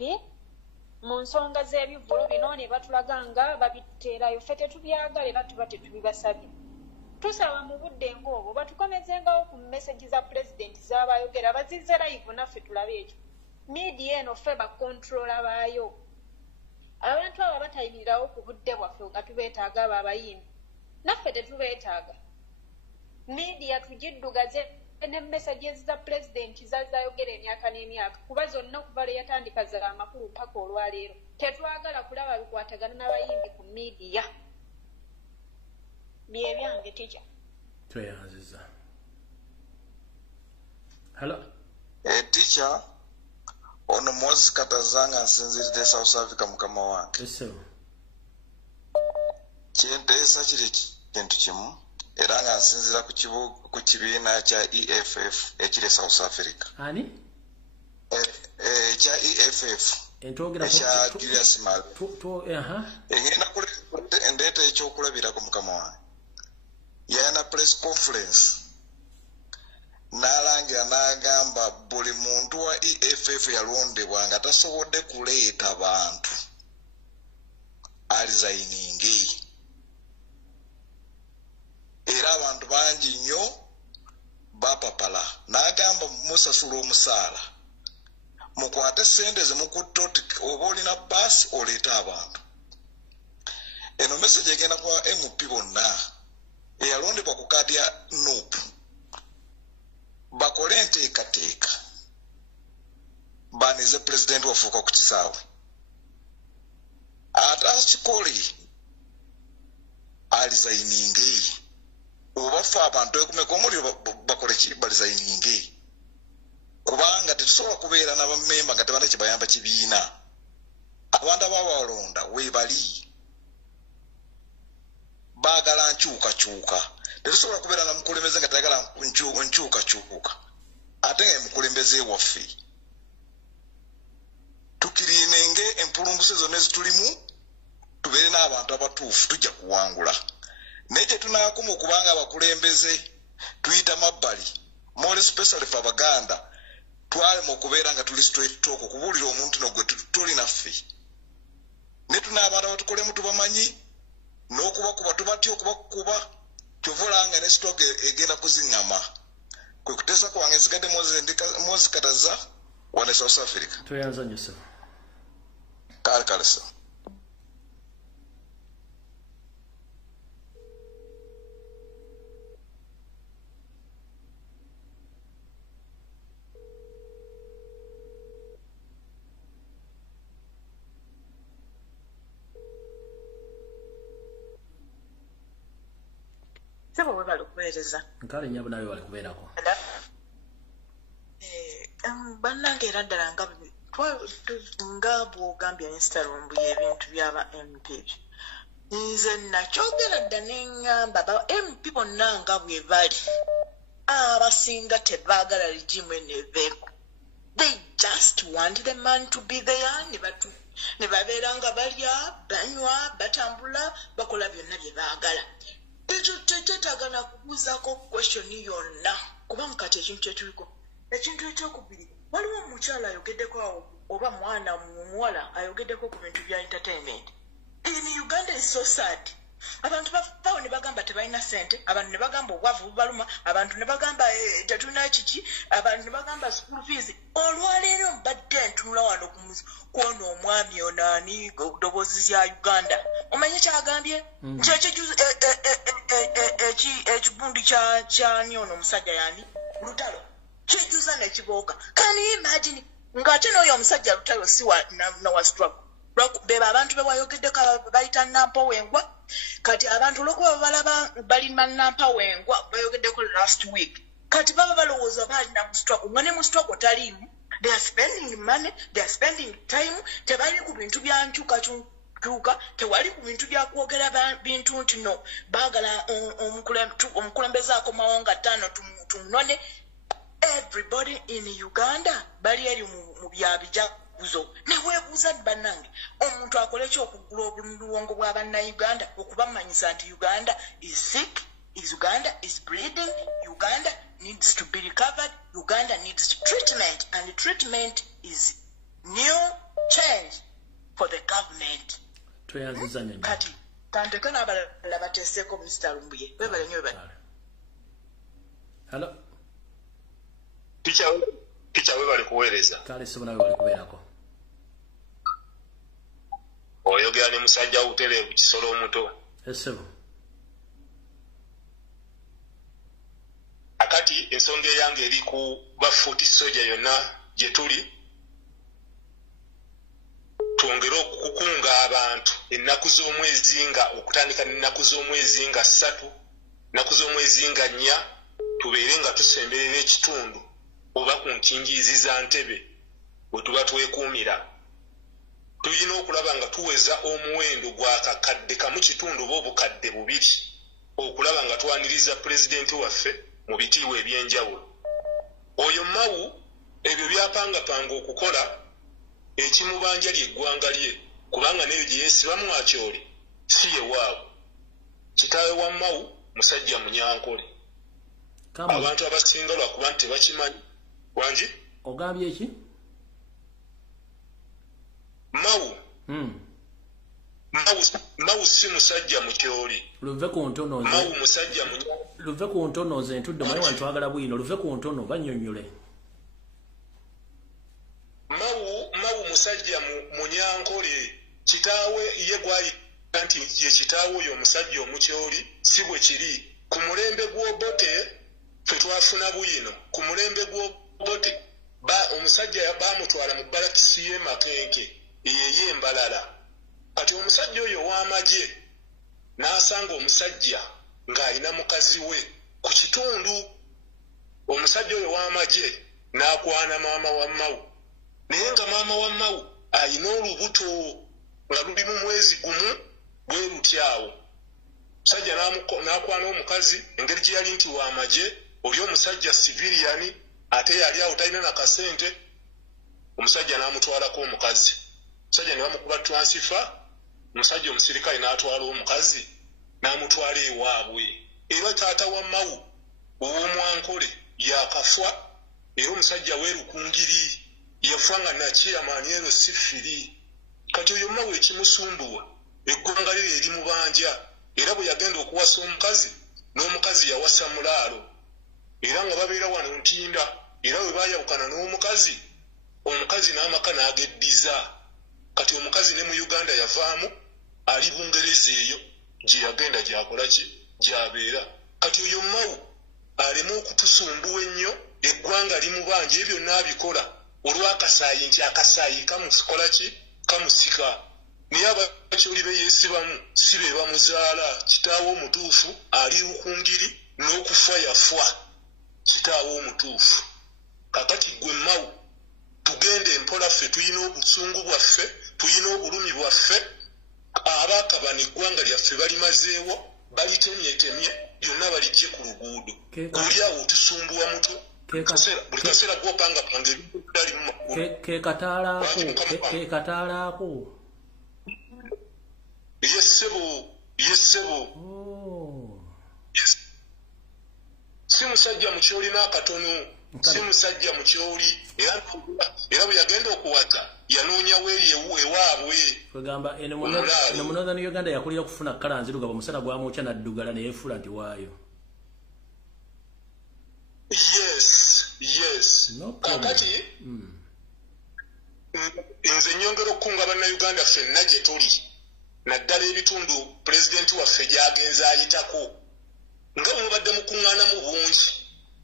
mu nsonga z'ebivvulu bino ne batulaga nga babiteerayo ffe tetubyagala era tuba tetubibasabye tusaba mu budde ng'obwo batukomezengawo ku message za president z'abayogera bazizze live naffe tulabe ekyo media eno ffe bakontrola baayo abantu abo batayimirirawo ku budde bwaffe nga tubeetaaga abo abayimbi naffe tetubeetaaga media tugiddugaze ne messages za president zazayogera emyaka n'emyaka kuba zonna okuva lwe yatandika za amakulu mpaka olwaleero tetwagala kulaba bikwatagana n'abayimbi ku media bye byange teacher tweyanziza hello teacher ono Moses Katazanga nsinziridde South Africa mukama wange kyenteesa kiri kintu kimu era nga nsinzira ku kibiina kya EFF ekiri South Africa ani kya EFF ekya Julius Malema engenda ndeeta ekyokulabirako mukama wange yana press conference n'alangira n'agamba buli muntu wa EFF yalondebwa nga tasobodde kuleeta bantu alizayininge era abantu bangi nnyo bapapala n'agamba musasula omusaala mukwate sente zimukutta oba olina baasi oleeta abantu eno message egenda kwa MP bonna eyalondebwa ku kaadi ya NUP bakole enteekateeka banize president wafuuka ku kisaawe ate akikole alizayininge oba ffe abantu ekumeka omuliro bakole balizayininge kubanga tetusobola kubeera n'abamemba nga tebana kyebayamba kibiina abantu ababalonda weebali baagala nkyukakyuka tetusobola kubeera na mukulembeze nga tayagala nkyukakyuka ate nga mukulembeze waffe tukirinenge empulunguse zonna ezitulimu tubeere n'abantu abatuufu tujja kuwangula naye gye tunaakuma okubanga abakulembeze tuyita mabbali more especially fe abaganda twalema okubeera nga tuli straight talk okubuulira omuntu no gwe tuli naffe ne tunaabantu abatukolemu tubamanyi n'okubakuba tubatya okubakuba kyovulanga ne sitoke egenda kuziŋŋama kwe kuteesa kwange nsigadde Moses Kataza wane South Africa tweyanza nnyo sebo kale so sebo we bali kuweereza nkale nyabo nawe bali kubeerako bannange era ddala nga bw'ogambye Mr. Lumbuye ebintu by'aba MP nze nakyogera dda neŋŋamba ba MP bonna nga bwe bali abasinga tebaagala ligimu eno eveeko They just want the man to be there. Ne babeera nga balya, banywa, batambula, bakola byonna bye baagala. Ekyo tetaaga na kubuuzaako question yonna kubanga kati ekintu kyetuliko. Ekintu ekyokubiri, waliwo omukyala ayogeddeko awo oba mwana muwala ayogeddeko ku bintu bya entertainment. In Uganda is so sad. Abantu bawo ne bagamba tebalina ssente, abantu ne bagamba obwavu bubaluma, abantu ne bagamba tetulina kiki, abantu ne bagamba school fees. Olwaleero mbadde ntunula wano kw'ono omwami onaani ddoboozi zya Uganda. Omanyi kyagambye? Nti ekibundi kyani ono omusajja yani Lutalo. Kyejjuza n'ekibooka. Can you imagine? Ng'ate n'oyo omusajja Lutalo si wa struggle. Beba abantu bewayogeddeko bayita Nampawengwa. Kati abantu olwokuba balaba balima Nampawengwa bayogeddeko last week. Kati baba balowooza balina mu struggle. Nga ne mu struggle taliimu. They are spending money, they are spending time. Tebali ku bintu bya nkyuka, tewali ku bintu bya kwogera bintu nti no. Baagala omukulembeze akomawo nga 5 tumunone. Everybody in Uganda bali eri mu byabijaguzo. Ne weebuuza bannange omuntu akola ki okugula obulunduwongo bwa bannayuganda okubamanyisa nti Uganda is sick, Uganda is bleeding, Uganda needs to be recovered, Uganda needs treatment, and the treatment is new change for the government. Kati tandeka n'abalala bateeseko Mr. Lumbuye. Webale nnyo webale. Hello. Picha webale kuweereza. Kale sibona webale kubeerako. Oyogera ne musajja utere ku kisolo omuto. Esebo. Akati ensonga eyange eri ku bafuuti soja yonna gye tuli. Twongere okukunga abantu ennaku z'omwezi nga okutandika n'ennaku z'omwezi nga 3, ennaku z'omwezi nga 4, tubeere nga tusemberera ekitundu oba ku nkingiizi za Ntebe bwe tuba twekuumira. Tulina okulaba nga tuweza omuwendo gwa kakadde kamu kitundu oba obukadde 2 okulaba nga twaniriza pulezidenti waffe mu bitiibwa ebyenjawulo. Oyo Mawu ebyo byapangapanga okukola ekimubanja ly'eggwanga lye kubanga nayo gye yeesibamu akyole si ye waawo. Kitaawe wa Mawu musajja munyankole. Abantu abasinga lwakuba nti tebakimanyi. Wangi? Ogambye ki? Mawu. Mawu si musajja mukyoli. Luve ku ntono. Mawu musajja munyankole. Luve ku ntono ze ntudde mwe wantwagala bwino. Luve ku ntono bannyonnyole. Mawu musajja munyankole. Kitaawe ye gwayita nti ye kitaawe oyo omusajja omukyoli si bwe kiri. Ku mulembe gw'Obote ffe twafuna buyino. Ku mulembe gw'Obote omusajja baamutwala mu balakisi y'e Makenke ey'e Mbalala. Kati omusajja oyo ow'amagye n'asanga omusajja ng'alina mukazi we ku kitundu. Omusajja oyo ow'amagye n'akwana maama wa Mawu. Naye nga maama wa Mawu alina olubuto nga luli mu mwezi gumu bwe lutyawo. Omusajja n'akwana omukazi engeri gye yali nti w'amagye oli omusajja civilian ate yali awo talina na kasente. Omusajja n'amutwalako omukazi. Omusajja ne bamukuba transfer. Omusajja omusirikale n'atwala omukazi n'amutwala ewaabwe. Era taata wa Mawu ow'omwankole yakafa era omusajja weerukungiri yafa nga nakyeyamaani ero si ffiri. Kati oyo Mawu ekimusumbuwa eggwanga lye eri mu banja era bwe yagenda okuwasa omukazi n'omukazi yawasa mulaalo era nga babeera wano Ntinda era bwe baayawukana n'omukazi omukazi n'amaka n'ageddiza. Kati omukazi ne mu Uganda yavaamu ali Bungereza eyo gye yagenda gy'akola ki gy'abeera. Kati oyo Mawu aleme okutusumbuwa ennyo eggwanga limubanja ebyo n'abikola olw'akasaayi nti akasaayi kamukola ki kamusika. Naye abakyoli be yeesibamu si be bamuzaala. Kitaawe omutuufu ali lukungiri n'okufa yafa kitaawe omutuufu. Kakati gwe Mawu tugende empola ffe tuyina obusungu bwaffe tuyina obulumi bwaffe. Abaakabana eggwanga lyaffe balimazeewo balitemyetemye byonna balijje ku luguudo. Oli awo otusumbuwa muto buli kaseera gwopanga panga ebintu byali mu makulu ke kataalaako yesebo si musajja mu kyoli n'akatono si musajja mu kyoli era bwe yagenda okuwata yanoonya weeri ewaabwe kwegamba eno mu northern Uganda yakulira kufuna kkala nzirugavu omusana gwamukya naddugala naye efuula nti waayo. Yes. Kakati nze nyongera okukunga bannayuganda ffenna gye tuli naddala ebitundu pulezidenti waffe gy'agenza ayitako nga mubadde mukuŋŋaana mu bungi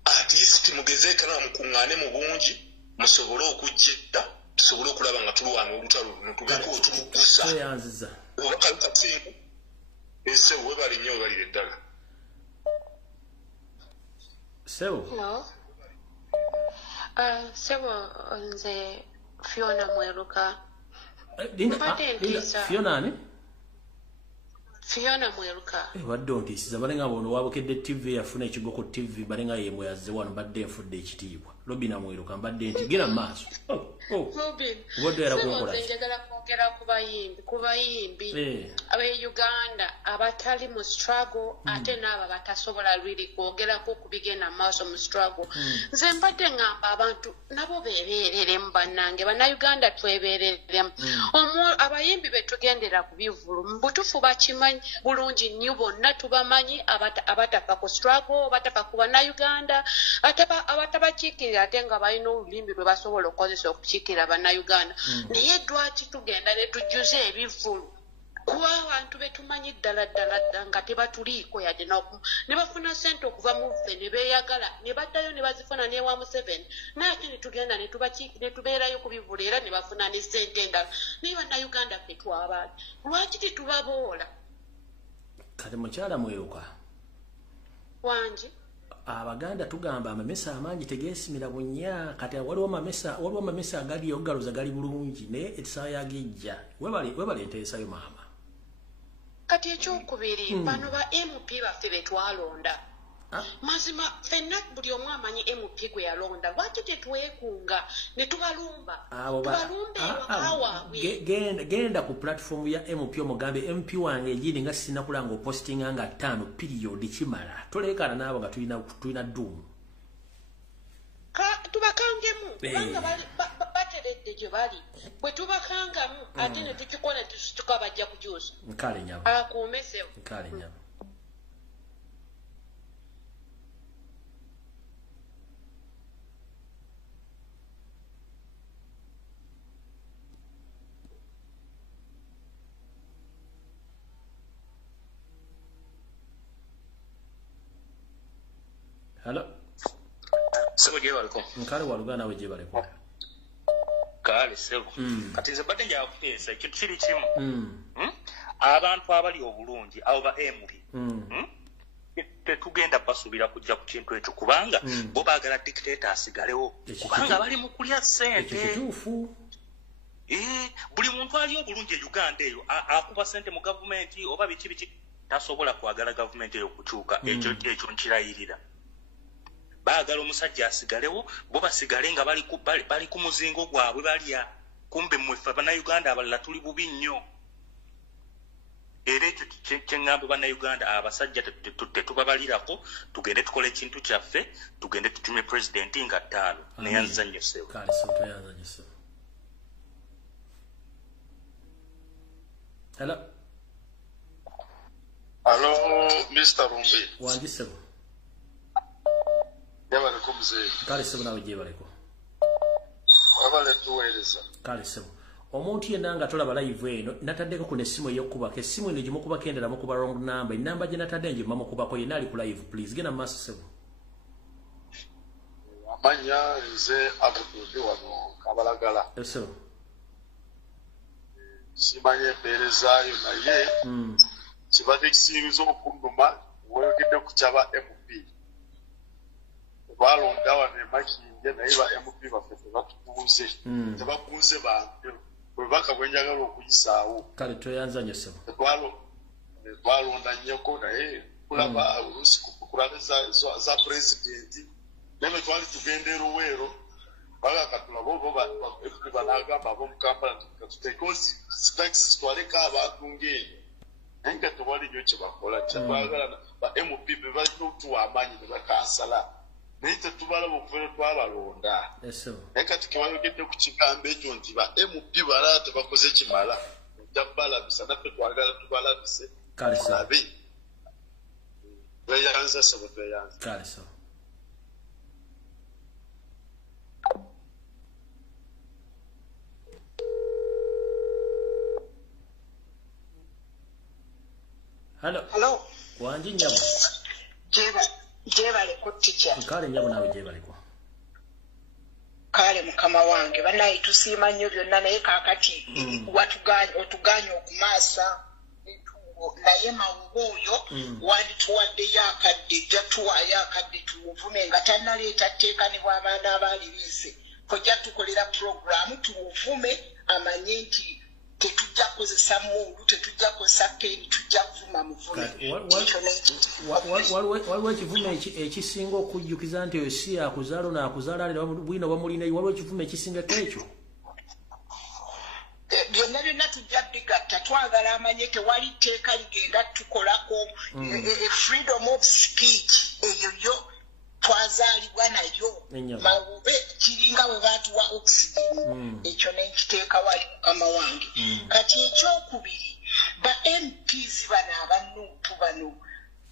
at least mugezeeko nawe mukuŋŋaane mu bungi musobole okujjetta tusobole okulaba nga tulwana olutalo luno tugeko otulugusa oba kalukatsingu esewo webali nnyo webalire eddala sewo sewo nze Fiona Mweruka Fiona ani? Fiona Mweruka wadde ontiisiza balenga bono wabukedde TV yafuna ekigo ku TV balenga yemwe yazze wano mbadde nfudde ekitiibwa Robina Mweruka mbadde nti gira maaso Robin era kukola njagala kwogera ku bayimbi abe Uganda abatali mu struggle ate n'abo batasobola really kwogerako ku bigenda maaso mu struggle nze mbadde ngamba abantu nabo beebereremu bannange bannayuganda twebereremu abayimbi betugendera ku bivulu mbutufu bakimanyi bulungi nnyo bonna tubamanyi abatafa ku struggle batafa ku bannayuganda abatabakiikirira ate nga balina olulimi lwe basobola okukozesa okukiikirira bannayuganda naye lwaki tugenda ne tujjuza ebivulu kuba abantu betumanyi ddala nga tebatuliiko yadde ne bafuna ssente okuva mu ffe ne beeyagala ne baddayo ne bazifuna n'ewa Museveni naye ate ne tugenda ne tubeerayo ku bivulu era ne bafuna ne ssente endala naye bannayuganda ffe twabaali lwaki tetubaboola kati mukyala Mweruka wangi abaganda tugamba amamesa amangi tegeesimira bunnya kati waliwo amamesa agali okugaluza gali bulungi naye etisaba yagejja webale enteesayo maama kati ekyokubiri bano ba MP baffe betwalonda mazima ffenna buli omu amanyi MP gwe yalonda lwaki tetwekunga ne tubalumba genda ku platform ya MP omugambe MP wange egindi nga sina kulanga opostinga nga 5 period kimala tolekana naabo nga tulina ddumu tubakangemu kubanga bateredde gye bali bwe tubakangamu ate ne tukikola tusituka bajja kujuusa nkale nyabo akuumesewo nkale nyabo Hello. Sebo je baliko. Nkale walugana we je baliko. Kale sebo. Kati ze badde nja kupesa kitu kiri kimu. Abantu abali obulungi abo ba MB. Tetugenda basubira kujja ku kintu ekyo kubanga bo baagala dictator asigalewo kubanga bali mu kulya ssente. Ekituufu. Buli muntu ali obulungi e Uganda eyo akuba ssente mu government oba biki tasobola kwagala government eyo kukyuka ekyo nkirayirira. Baagala omusajja asigalewo bo basigale nga bali ku muzingo gwabwe balya kumbe mmwe bannayuganda abalala tuli bubi nnyo era ekyo kyeŋŋamba bannayuganda abasajja tetubabalirako tugende tukole ekintu kyaffe tugende tutume pulezidenti nga 5 neyanza nnyo sewo Hello. Hello, Mr. Rumbi. Wanjisebo. Yabale ko mzee. Kale sebo nawe je baleko. Wabale tuweereza. Kale sebo. Omuntu yenna nga tolaba live eno nataddeko ku nessimu ey'okubako essimu eno gimu kubakendera mu kuba wrong number enamba gye natadde nje mamu kubako yenna ali ku live please genda maaso sebo. Amanya nze abutude wano Kabalagala. Eso. Simanye embeerezaayo naye kibadde kisinze okunduma weyogedde ku kyaba MP. Balonda wano emakindye naye ba MP baffe tebatubuuze tebabuuze bantu bwebaka bwenjagala okuyisaawo kale toyanza nnyo sebo twalonda nnyoko naye kulaba oluusi kulaba za pulezidenti nebe twali tugende Luweero baga katula bo banagamba abo mu Kampala tutekosi taxi twaleka abantu ngeri enga tubali nyo kye bakola kyabagala ba MP be bali tuwa amanyi ne bakansala naye tubala bokuvera twabalonda eka tukiwayogedde ku kigambo ekyo nti ba MP balate bakoze kimala jabbala bisa naffe twagala tubalabise kalabe beyanza soboto yanza kaleso Hello. Wanji nyabo. Jeba le kuticha. Kale nyabo nawe jeba lekwa. Kale mukama wange banayi tusiima nnyo byonna naye kaakati otuganya okumasa naye mawuga oyo wandituwaddeyo akadde jatuwayo akadde tumuvume nga tannaleeta tteeka ne bw'abaana abaali biise kojja tukolera puroguramu tumuvume amanye nti tetujja kozesa mundu tetujja kozesa peni tujja kuvuma muvume waliwo ekivume ekisinga okujjukiza nti oyo si akuzaala naakuzaala bwino bamulina waliwo ekivume ekisingako ekyo byonna byonna tujja bigatta twagala amanye tewali tteeka ligenda tukolako freedom of speech eyoyo twazaalibwa nayo mawube kiringa bwe baatuwa oxygen ekyo nenkiteeka wali mukama wange kati ekyokubiri ba MPs bano abanuupu bano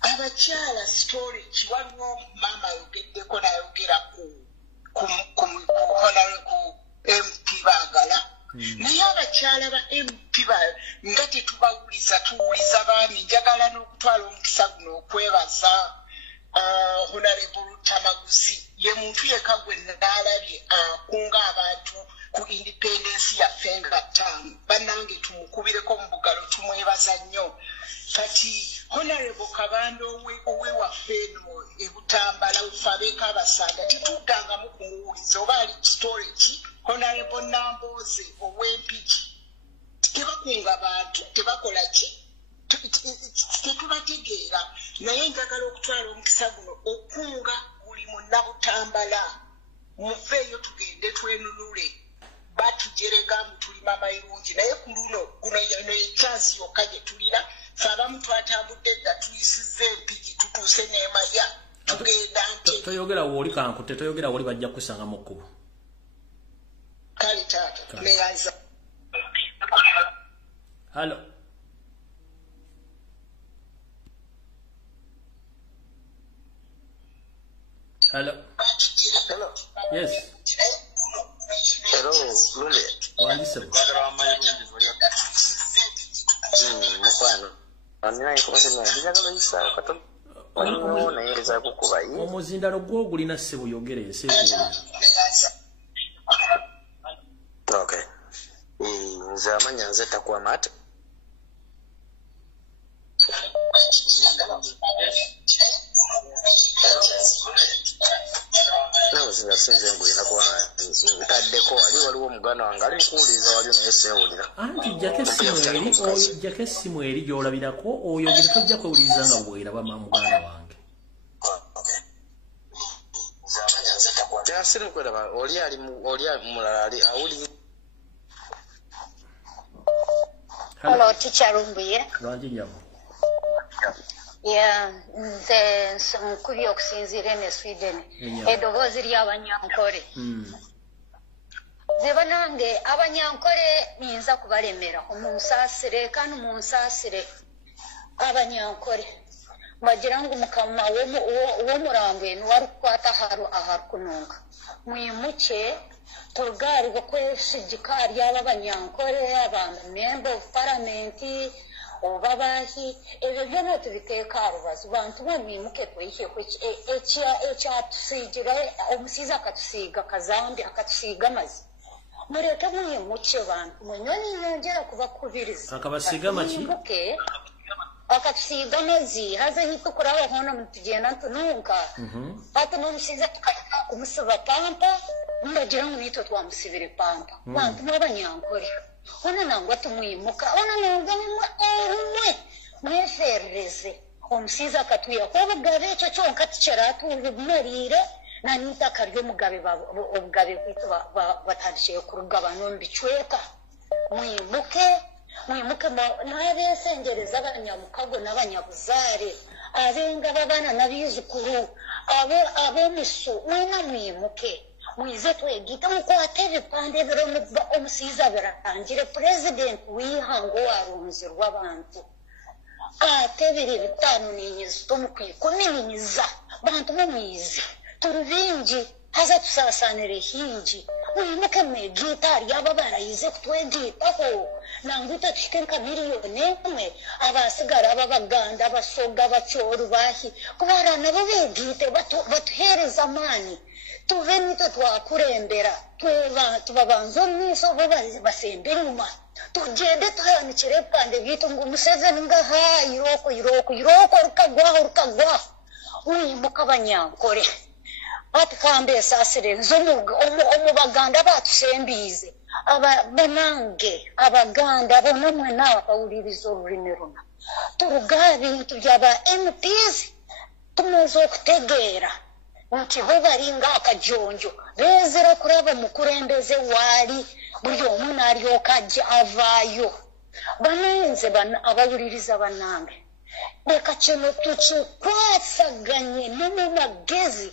abakyala storage waliwo maama ayogeddeko nayogera ku MP baagala naye abakyala ba MP nga tetubawuliza tuwuliza baami njagala n'okutwala omukisa guno okwebaza Honorable Tamaguzi ye muntu yekka gwe naalabye akunga abantu ku independence yaffe nga ttaano bannange tumukubireko mu bugalo tumwebaza nnyo kati Honorable Kabanda ow'Ewaffe eno ebutambala ufabeeko abasanda tetuddangamu kumuwuliza oba ali storage Honorable Nambooze ow'Empiki tebakunga bantu tebakola ki tetubategeera naye njagala okutwala omukisa guno okunga buli munnabutambala muveeyo tugende twenunule batujerega mutulima mayirungi naye ku luno guno eno ekyansi yokka gye tulira fe abamu twatambudde nga tuyisiza empiki tutuuse n'emaya tugenda nti toyogera wooli kankute toyogera wooli bajja kusanga mu kkubo kale taata neyaza Hello. Hello. Hello. Yes. Hello, Lule. Wandisa. Mufano. Anina information na njagala isa kato. Ono na yeza kukuba yi. Omuzindalo gwo gulina ssebo yogere enseeko. Okay. Nze amanya nze takuwa mata. Nawe sinze ngulina kwa ntaddeko waliwo omuganda wange ali nkuwuliriza wali nayesewulira anti jjako essimu eri gy'olabirako oyogere tojja kwewuliriza nga bw'eraba muganda wange asiri kweraba oli mulala ali awulira Hello, teacher Lumbuye. Lwanji nyabo. Yeah, nze nkubye okusinziira ne Sweden. Eddoboozi ly'abanyankole. Ze banange abanyankole niyinza kubalemera omunsaasire kandi munsaasire abanyankole. Bagira ngu mukama w'omurambo eno wari kukwata ahari kununga. Mwimuke tolgari bwokweshigika ly'aba abanyankole abantu member of parliament obabahi ebyo byonna tubiteeka arubazi bantu bamwimuke twiheko ekyatusiigira omusiizi akatusiiga kazambi akatusiiga mazi mureke mwimuke bantu mwenyoni nyongera kubakubiriza akabasiiga maki akatusiiga mazi haza hitukuraho hono mutugenda ntununka ati n'omusiizi tukatika kumusiba pampa mbagira ngu nitwe twamusibire pampa bantu n'abanyankole ona nangwa tumwimuka ona nangwa nimwe mweferereze omusiizi akatuyako obugabe ekyo kyonka tukyera tubibumalire nanita karyo mugabe obugabe kwitu batandishe kurugabano mbichweka mwimuke n'abesengereza abanyamukago n'abanyabuzare abenga babana n'abizukuru ab'emisu mwena mwimuke mwize twegita mukwate ebipande biro omusiiza birangire president wihango warunzirwa abantu ate biri bitano ninyiza tomukwikuminiza bantu mumwize turi bingi haza tusasanire hingi mwimuke mwegita ari aba barayize kutwegitaho nangwita tushike miliyoni emwe abasigara ababaganda abasoga abacyoru bahi kubara nabo begite batuhereza amani tuve nito twakurembera tubabanza omumiso bo basembe enyuma tugende tuhanikire ebipande byaitu ngu Museveni ngaha iroko rukagwaho mwimuka abanyankore batukambe esasire nzo omubaganda batusembize banange abaganda bona mwena abawuliriza olulimi runa turuga ebintu byaba MPs tumaze okutegeera nti bo balinga akajonjo bezera kuraba mukurembeze wali buli omu n'alyoka ajja avaayo banenze abawuliriza banange leka kino tukikwasaganye ne mu magezi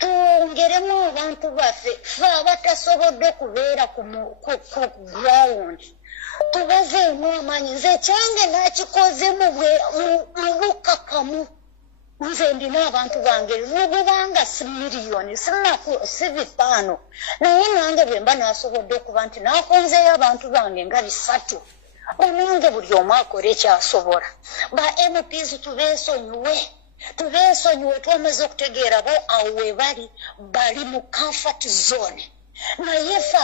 twongeremu abantu baffe fe abatasobodde kubeera ku ground tubazeemu amaanyi nze kyange nakikoze mu bukakamu nze ndina abantu bange nobubanga si miliyoni si bitaano naye nange bwe mba nasobodde okuba nti nakonzeyo abantu bange nga 3 onange buli omu akole ekyasobola ba MPs tubeesonyiwe twamaze okutegeera bo awo we bali mu comfort zone naye ffe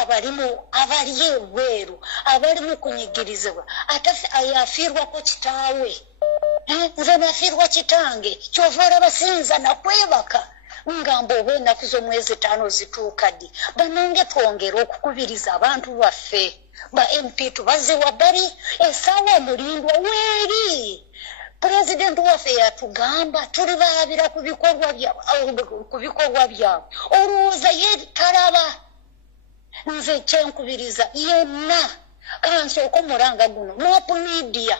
abali ebweru abali mu kunyigirizibwa ate ayafiirwako kitaawe nze nafiirwa kitange kyova olabasinza nakwebaka ngamba oba ennaku z'omwezi 5 zituuka ddi banange twongere okukubiriza abantu baffe ba MP tubaze wabbali essaawa mulindwa weeri President waffe yatugamba tuli baabira ku bikolwa byabwe olowooza ye talaba nze kyenkubiriza yenna kansooka omulanga guno Mopu Media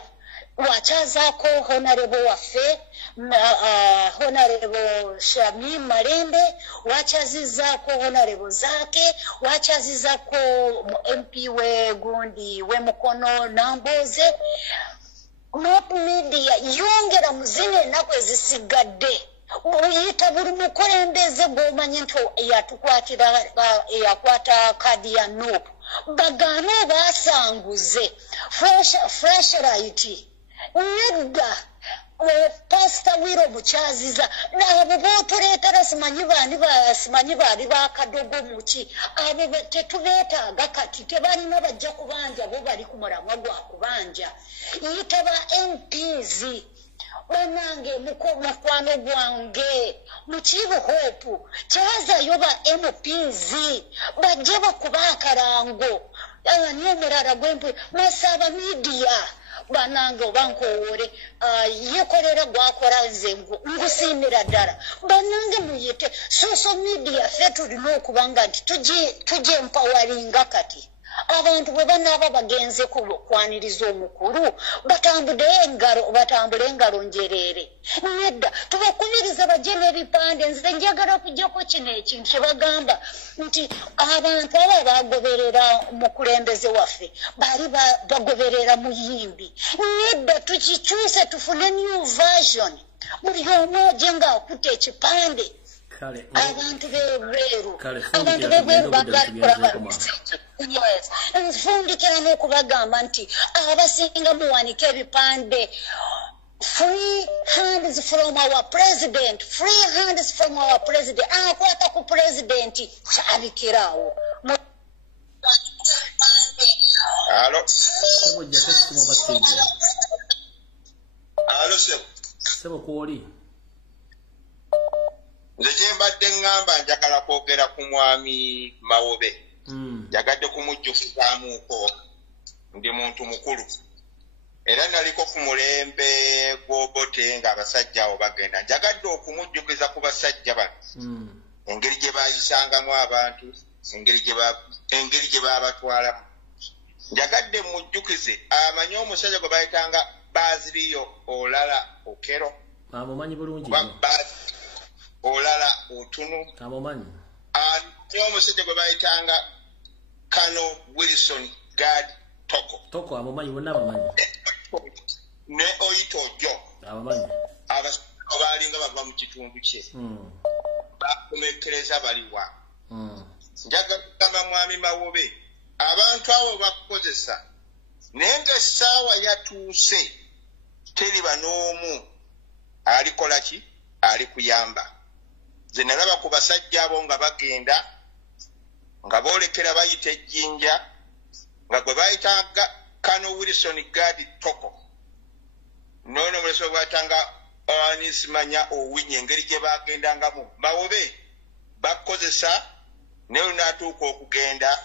wachazaako honorable waffe honorable Shami Malembe wachazizaako honorable Zake wachazizaako MP we gundi we Mukono Namboze Mopu Media yongera muzine ennaku ezisigadde oyita buli mukulembeze gw'omanyi nti eyakwata kadi ya NUP bagane basanguze flashlight nedda Pastor Wiro Muchaziza abo botuleetera simanyi baali bakadogo muki abo tetubeetaaga kati tebalina bajja kubanja bo bali ku mulamwa gwa kubanja yita ba MPs banange mukwano gwange mukibu hope kyazayo ba MPs bajje bakuba akarango niyo omulala gwempwe masaba media banange obankowole yekolera gwakola nze ngusiimira ddala banange muyite social media ffe tulina okuba nga nti tujje empawalinga kati abantu bwe banaaba bagenze kwaniriza omukulu batambule engalo njereere nedda tubakubiriza bajje n'ebipande nze njagala kujjako kino ekintu kyebagamba nti abantu abo bagoberera mukulembeze waffe baali bagoberera muyimbi nedda tukikyuse tufune new version buli omu ojje ng'akutte ekipande abantu b'ebweru abantu b'ebweru bagala nfundikira n'okubagamba nti abasinga muwanika ebipande free hands from our president akwata ku president kyabikirawo sebo kwoli nze kyembadde ŋŋamba njagala kwogera ku mwami Mawobe njagadde kumujjukizaamuuko ndi muntu mukulu era naliko ku mulembe gw'Obote ng'abasajja abo bagenda njagadde okumujjukiza ku basajja bano engeri gye bayisangamu abantu engeri gye babatwalamu. Njagadde mujjukize amanyi omusajja gwe bayitanga Baziliyo Olala Okero. Amumanyi bulungi. Olala Otunu. Amumanyi. Omusajja gwe bayitanga Kano Wilson Gad Toko. Toko amumanyi bonna abamanyi. Ne Oyito Jo. Abamanyi. Abalinga bava mu kitundu kye. Bakomekereza baliwa. Njagala kugamba mwami Mawobe abantu abo bakozesa naye ng'essaawa yatuuse teriba n'omu alikola ki ali kuyamba. Ze nalaba ku basajja abo nga bagenda nga boolekera bayita ejjinja nga gwe bayitanga Kano Wilson Gadi Toko noono mulesi bwatanga Anisimanya Owinye engeri gye bagendangamu. Mawobe bakozesa naye lunaatuuka okugenda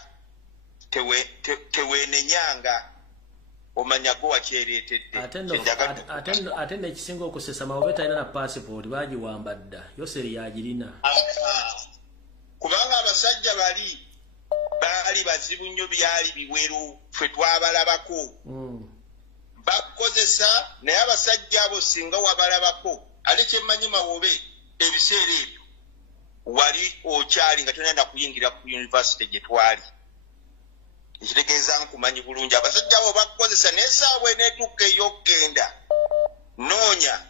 teweenenyanga omanya gwe wakyereetedde. Ate nekisinga okusesa Mawobe talina na passport bagiwamba dda Yoseri yagirina. Kubanga abasajja baali bazibu nnyo byali biweru ffe twabalabako. Bakozesa naye abasajja abo singa wabalabako ate kyemmanyi Mawobe ebiseera ebyo wali okyali nga tonenda kuyingira ku university gye twali. Ekitegeeza nkumanyi bulungi abasajja abo bakozesa naye essaawa eneetuuka ey'okugenda noonya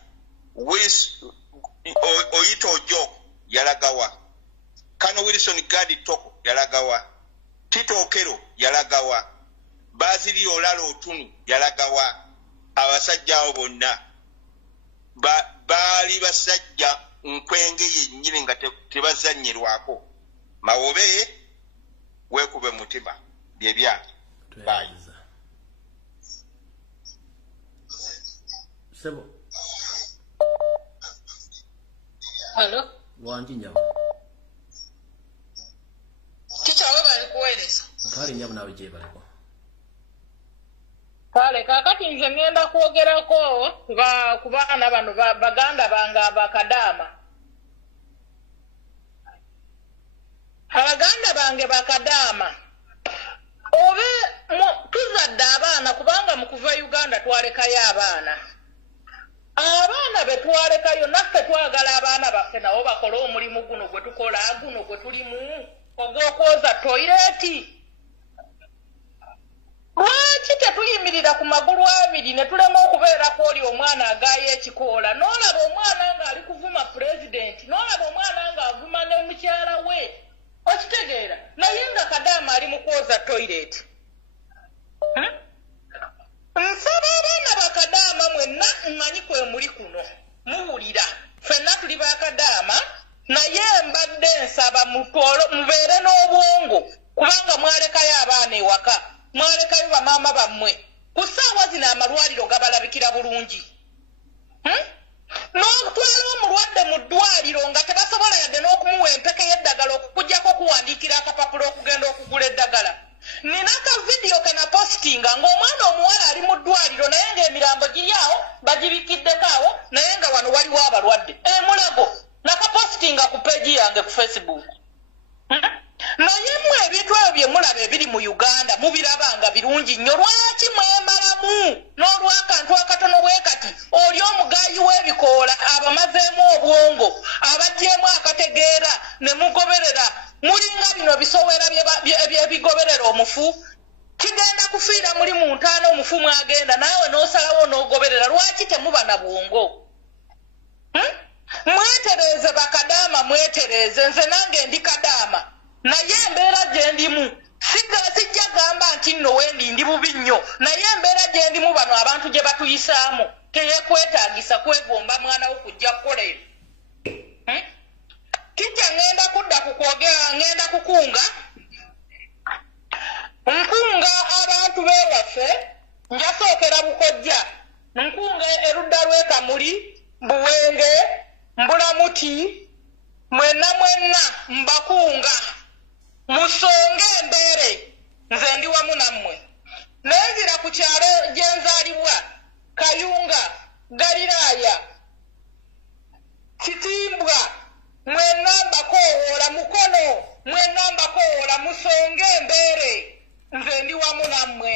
Oyito Jo yalagawa, Kano Wilson Gadi Toko yalagawa, Tito Okero yalagawa, Baziliyo Olala Otunu yalagawa. Abasajja abo bonna baali basajja nkwenge yennyini nga tebazannyirwako. Mawobe weekube mutima bye byange. Sebo. Hello. Wangi nyabo. Kichawe bali kuweleza. Kale nyabo nawe je baliko. Kale kakati nze ngenda kwogerako ku baana bano baganda bange abakadaama. Abaganda bange bakadaama obe tuzadde abaana kubanga mu kuva Uganda twalekayo abaana be twalekayo naffe twagala abaana baffe nabo bakole omulimu guno gwe tukola guno gwe tulimu ogw'okwoza toyireti. Lwaki tetuyimirira ku magulu abiri ne tulema okubeerako oli omwana agaayo ekikoola n'olaba omwana ng'ali kuvuma pulezidenti n'olaba omwana ng'avuma ne mukyala we okitegeera naye nga kadaama ali mu kwoza toyireti. Nsaba abaana bakadaama mwenna mmanyi kwe muli kuno muwulira ffenna tuli bakadaama naye mbadde nsaba mubeere n'obwongo kubanga mwalekayo abaana ewaka mwalekayo bamaama bammwe ku ssaawa zino amalwaliro gabalabikira bulungi. N'okutwala omulwadde mu ddwaliro nga tebasobola yadde n'okumuwa empeke y'eddagala okukuggyako okuwandiikira akapapula okugenda okugula eddagala. Nina akavidiyo kana positinga ng'omwana omuwala ali mu ddwaliro naye ng'emirambo giri awo bagibikiddeko awo naye nga wano waliwo abalwadde. Mulago nakapositinga ku peegi yange ku Facebook. Naye mmwe ebintu ebyo bye mulaba ebiri mu Uganda mubirabanga birungi nnyo. Lwaki mwemalamu n'olw'akantu akatono bwe kati oli omugaayi w'ebikoola abamazeemu obwongo abaggyemu akategeera ne mugoberera mulinga bino bisowera byebigoberera omufu kigenda kufiira muli mu ntaano omufu mwagenda naawe n'osalawo n'ogoberera. Lwaki temuba na bwongo? Mwetereeze bakadaama mwetereeze. Nze nange ndi kadaama naye embeera gye ndimu sijja gamba nti nno wendi ndi bubi nnyo naye embeera gye ndimu bano abantu gye batuyisaamu teyekwetaagisa kwegomba mwana wo kujja kukola ebyo. Kijja ngenda kudda ku kwogera ngenda kukunga nkunga abantu b'ewaffe njasookera Bukojja nkunga erudda lw'Ekamuli Buwenge Mbulamuti mwenna mbakunga musonge embeere nze ndi wamu nammwe. Nenzira ku kyalo gye nzaalibwa Kayunga Galiraaya Kitimbwa mwenna mbakoowola ndi wamu nammwe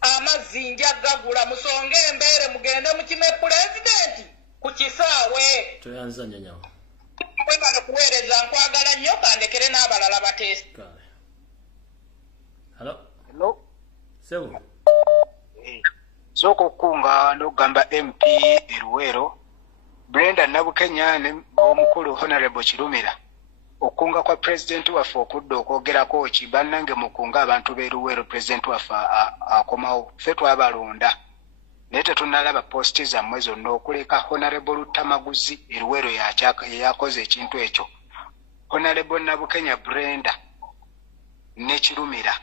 amazzi njagagula musonge embeere mugende mukime pulezidenti ku kisaawe toyanza nyanyawo kwebano kuweereza nkwagala nnyo kandekere n'abalala bateesi Hello. Sebo. Soko kunga n'ogamba MP Eruwero Brenda Nabukenya ne omukulu Honorable Kirumira okunga kwa president waffe okudda okwogerako ki bannange mukunga abantu b'Eruwero president waffe akomawo ffe twabalonda naye tetunnalaba posti zammwe zonna okuleka Honorable Lutamaguzi Eruwero yakoze ekintu ekyo Honorable Nabukenya Brenda ne Kirumira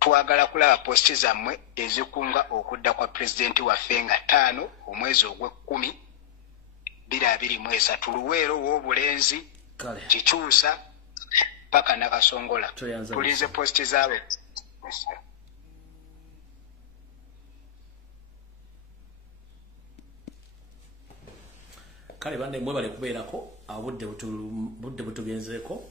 twagala kulaba posti zammwe ezikunga okudda kwa president waffe nga 5 omwezi ogw'ekumi 2023 Luweero w'obulenzi kikyusa paka nakasongola tulinze posti zaabo kale bande mwebale kubeerako budde butugenzeeko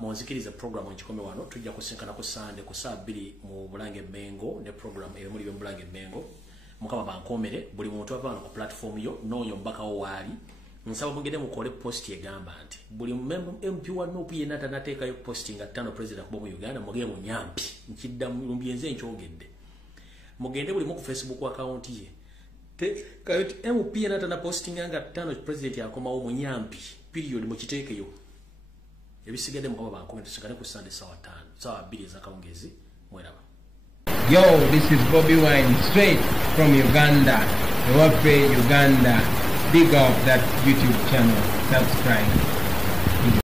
munzikiriza program nkikome wano tujja kusinkana ku Sunday ku saa 2 mu Bulange Mengo ne program emuli mu Bulange Mengo mukama bankomere buli muntu avana ku platform yo noyo mbaka waali nsaba mugende mukole post egamba nti buli MP wa NUP yena tanateeka yo posting at 5 president ku Uganda mugende mu nyampi nkidda mu mbyenze nkyogedde mugende buli mu ku Facebook account ye kayoti MP yena tana posting anga 5 president yakomawo mu nyampi period mu kiteekeyo ebisigadde mukama bankomere tusikane ku Sunday sawa 2 ezakawungezi mweraba. Yo, this is Bobi Wine, straight from Uganda. Ewaffe, Uganda. Big up that YouTube channel. Subscribe.